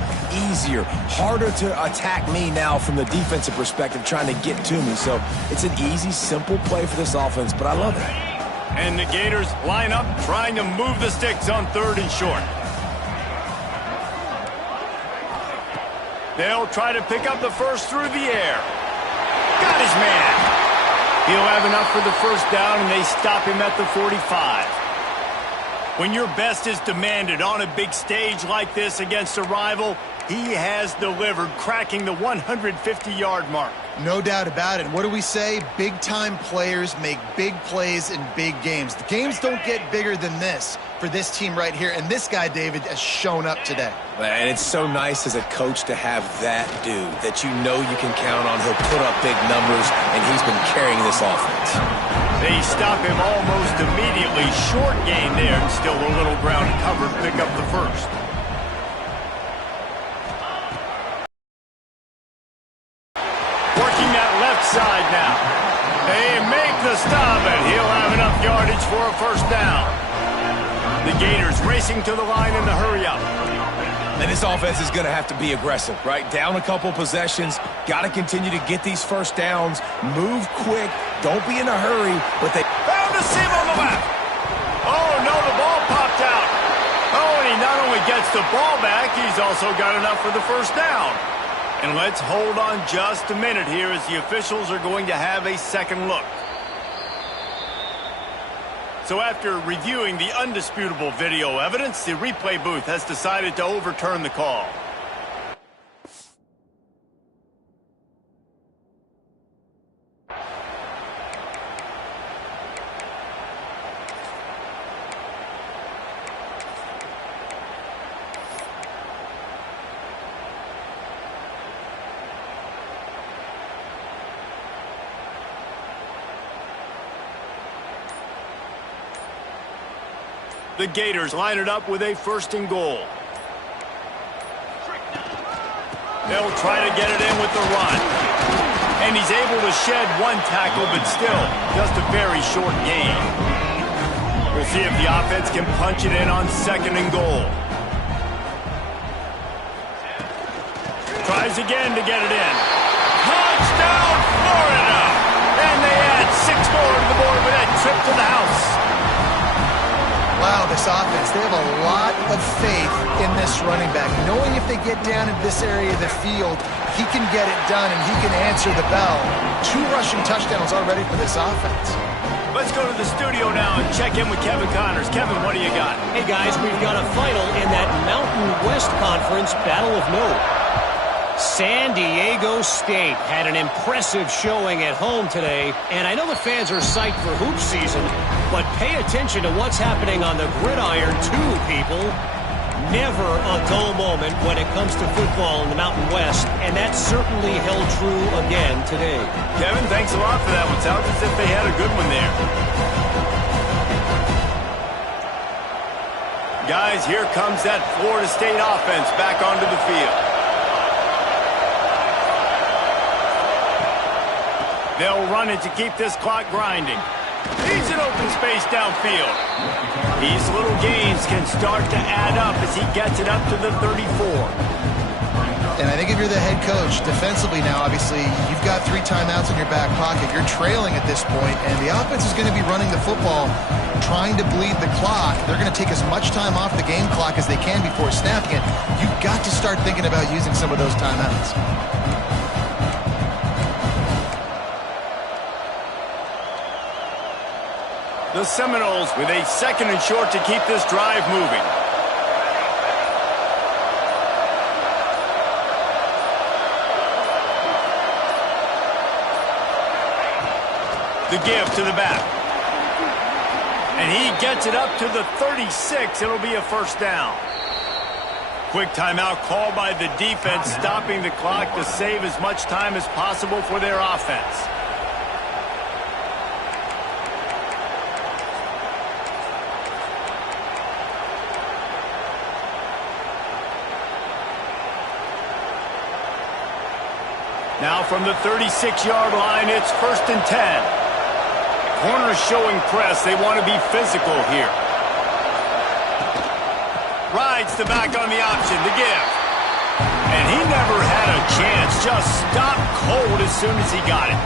easier, harder to attack me now from the defensive perspective trying to get to me. So it's an easy, simple play for this offense, but I love it. And the Gators line up trying to move the sticks on 3rd and short. They'll try to pick up the first through the air. Got his man. He'll have enough for the first down, and they stop him at the 45. When your best is demanded on a big stage like this against a rival, he has delivered, cracking the 150-yard mark. No doubt about it. What do we say? Big-time players make big plays in big games. The games don't get bigger than this for this team right here, and this guy, David, has shown up today. And it's so nice as a coach to have that dude that you know you can count on. He'll put up big numbers, and he's been carrying this offense. They stop him almost immediately. Short gain there, and still a little ground covered. Pick up the first. Working that left side now. They make the stop, and he'll have enough yardage for a first down. The Gators racing to the line in the hurry-up. And this offense is going to have to be aggressive, right? Down a couple possessions, got to continue to get these first downs, move quick, don't be in a hurry, but they found a seam on the left. Oh, no, the ball popped out. Oh, and he not only gets the ball back, he's also got enough for the first down. And let's hold on just a minute here as the officials are going to have a second look. So after reviewing the undisputable video evidence, the replay booth has decided to overturn the call. The Gators line it up with a 1st and goal. They'll try to get it in with the run. And he's able to shed one tackle, but still just a very short gain. We'll see if the offense can punch it in on 2nd and goal. Tries again to get it in. Touchdown, Florida! And they add 6 more to the board with that trip to the house. Wow, this offense, they have a lot of faith in this running back. Knowing if they get down in this area of the field, he can get it done and he can answer the bell. 2 rushing touchdowns already for this offense. Let's go to the studio now and check in with Kevin Connors. Kevin, what do you got? Hey, guys, we've got a final in that Mountain West Conference Battle of Note. San Diego State had an impressive showing at home today, and I know the fans are psyched for hoop season, but pay attention to what's happening on the gridiron too, people. Never a dull moment when it comes to football in the Mountain West, and that certainly held true again today. Kevin, thanks a lot for that one. Sounds as if they had a good one there. Guys, here comes that Florida State offense back onto the field. They'll run it to keep this clock grinding. He's in open space downfield. These little gains can start to add up as he gets it up to the 34. And I think if you're the head coach, defensively now, obviously, you've got 3 timeouts in your back pocket. You're trailing at this point, and the offense is going to be running the football, trying to bleed the clock. They're going to take as much time off the game clock as they can before snapping it. You've got to start thinking about using some of those timeouts. The Seminoles with a 2nd and short to keep this drive moving. The give to the back. And he gets it up to the 36. It'll be a first down. Quick timeout called by the defense, stopping the clock to save as much time as possible for their offense. Now from the 36-yard line, it's 1st and 10. Corners showing press. They want to be physical here. Rides the back on the option, the give. And he never had a chance. Just stopped cold as soon as he got it.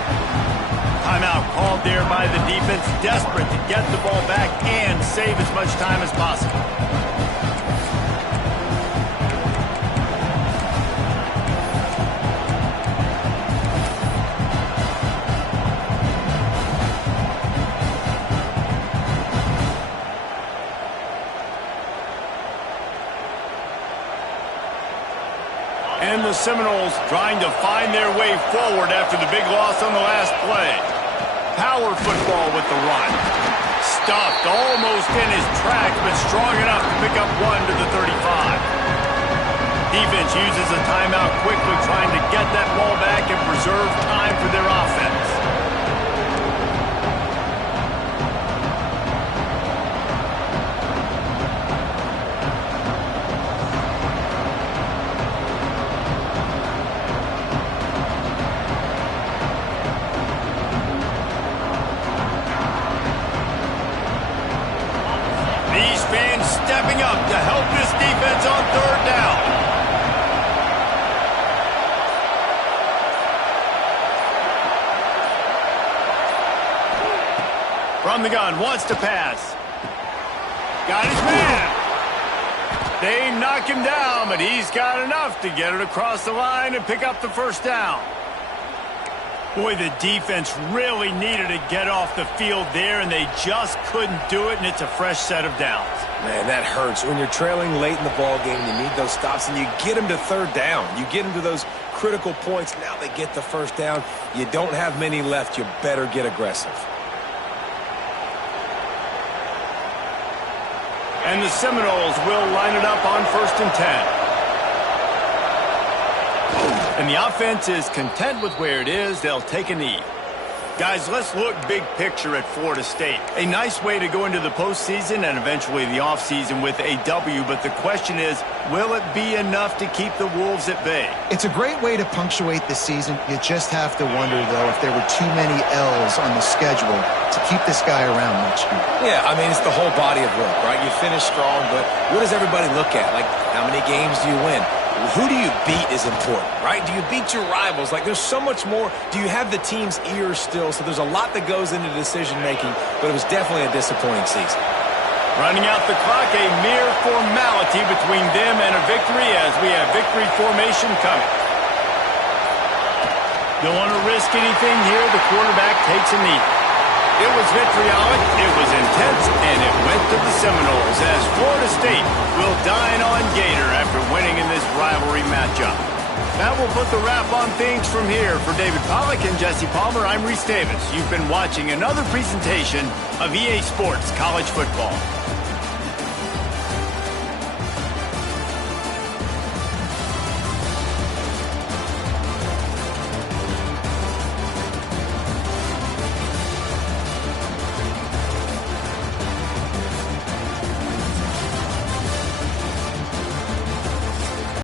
Timeout called there by the defense, desperate to get the ball back and save as much time as possible. And the Seminoles trying to find their way forward after the big loss on the last play. Power football with the run. Stuffed almost in his tracks, but strong enough to pick up 1 to the 35. Defense uses a timeout quickly, trying to get that ball back and preserve time for their offense. Stepping up to help this defense on 3rd down. From the gun, wants to pass. Got his man. They knock him down, but he's got enough to get it across the line and pick up the 1st down. Boy, the defense really needed to get off the field there, and they just couldn't do it, and it's a fresh set of downs. Man, that hurts. When you're trailing late in the ball game, you need those stops, and you get them to 3rd down. You get them to those critical points. Now they get the 1st down. You don't have many left. You better get aggressive. And the Seminoles will line it up on 1st and 10. And the offense is content with where it is. They'll take a knee. Guys, let's look big picture at Florida State. A nice way to go into the postseason and eventually the offseason with a W, but the question is, will it be enough to keep the Wolves at bay? It's a great way to punctuate the season. You just have to wonder, though, if there were too many L's on the schedule to keep this guy around next year. Yeah, I mean, it's the whole body of work, right? You finish strong, but what does everybody look at? Like, how many games do you win? Who do you beat is important, right? Do you beat your rivals? Like, there's so much more. Do you have the team's ears still? So there's a lot that goes into decision-making, but it was definitely a disappointing season. Running out the clock, a mere formality between them and a victory as we have victory formation coming. Don't want to risk anything here. The quarterback takes a knee. It was vitriolic, it was intense, and it went to the Seminoles as Florida State will dine on Gator after winning in this rivalry matchup. That will put the wrap on things from here. For David Pollack and Jesse Palmer, I'm Reese Davis. You've been watching another presentation of EA Sports College Football.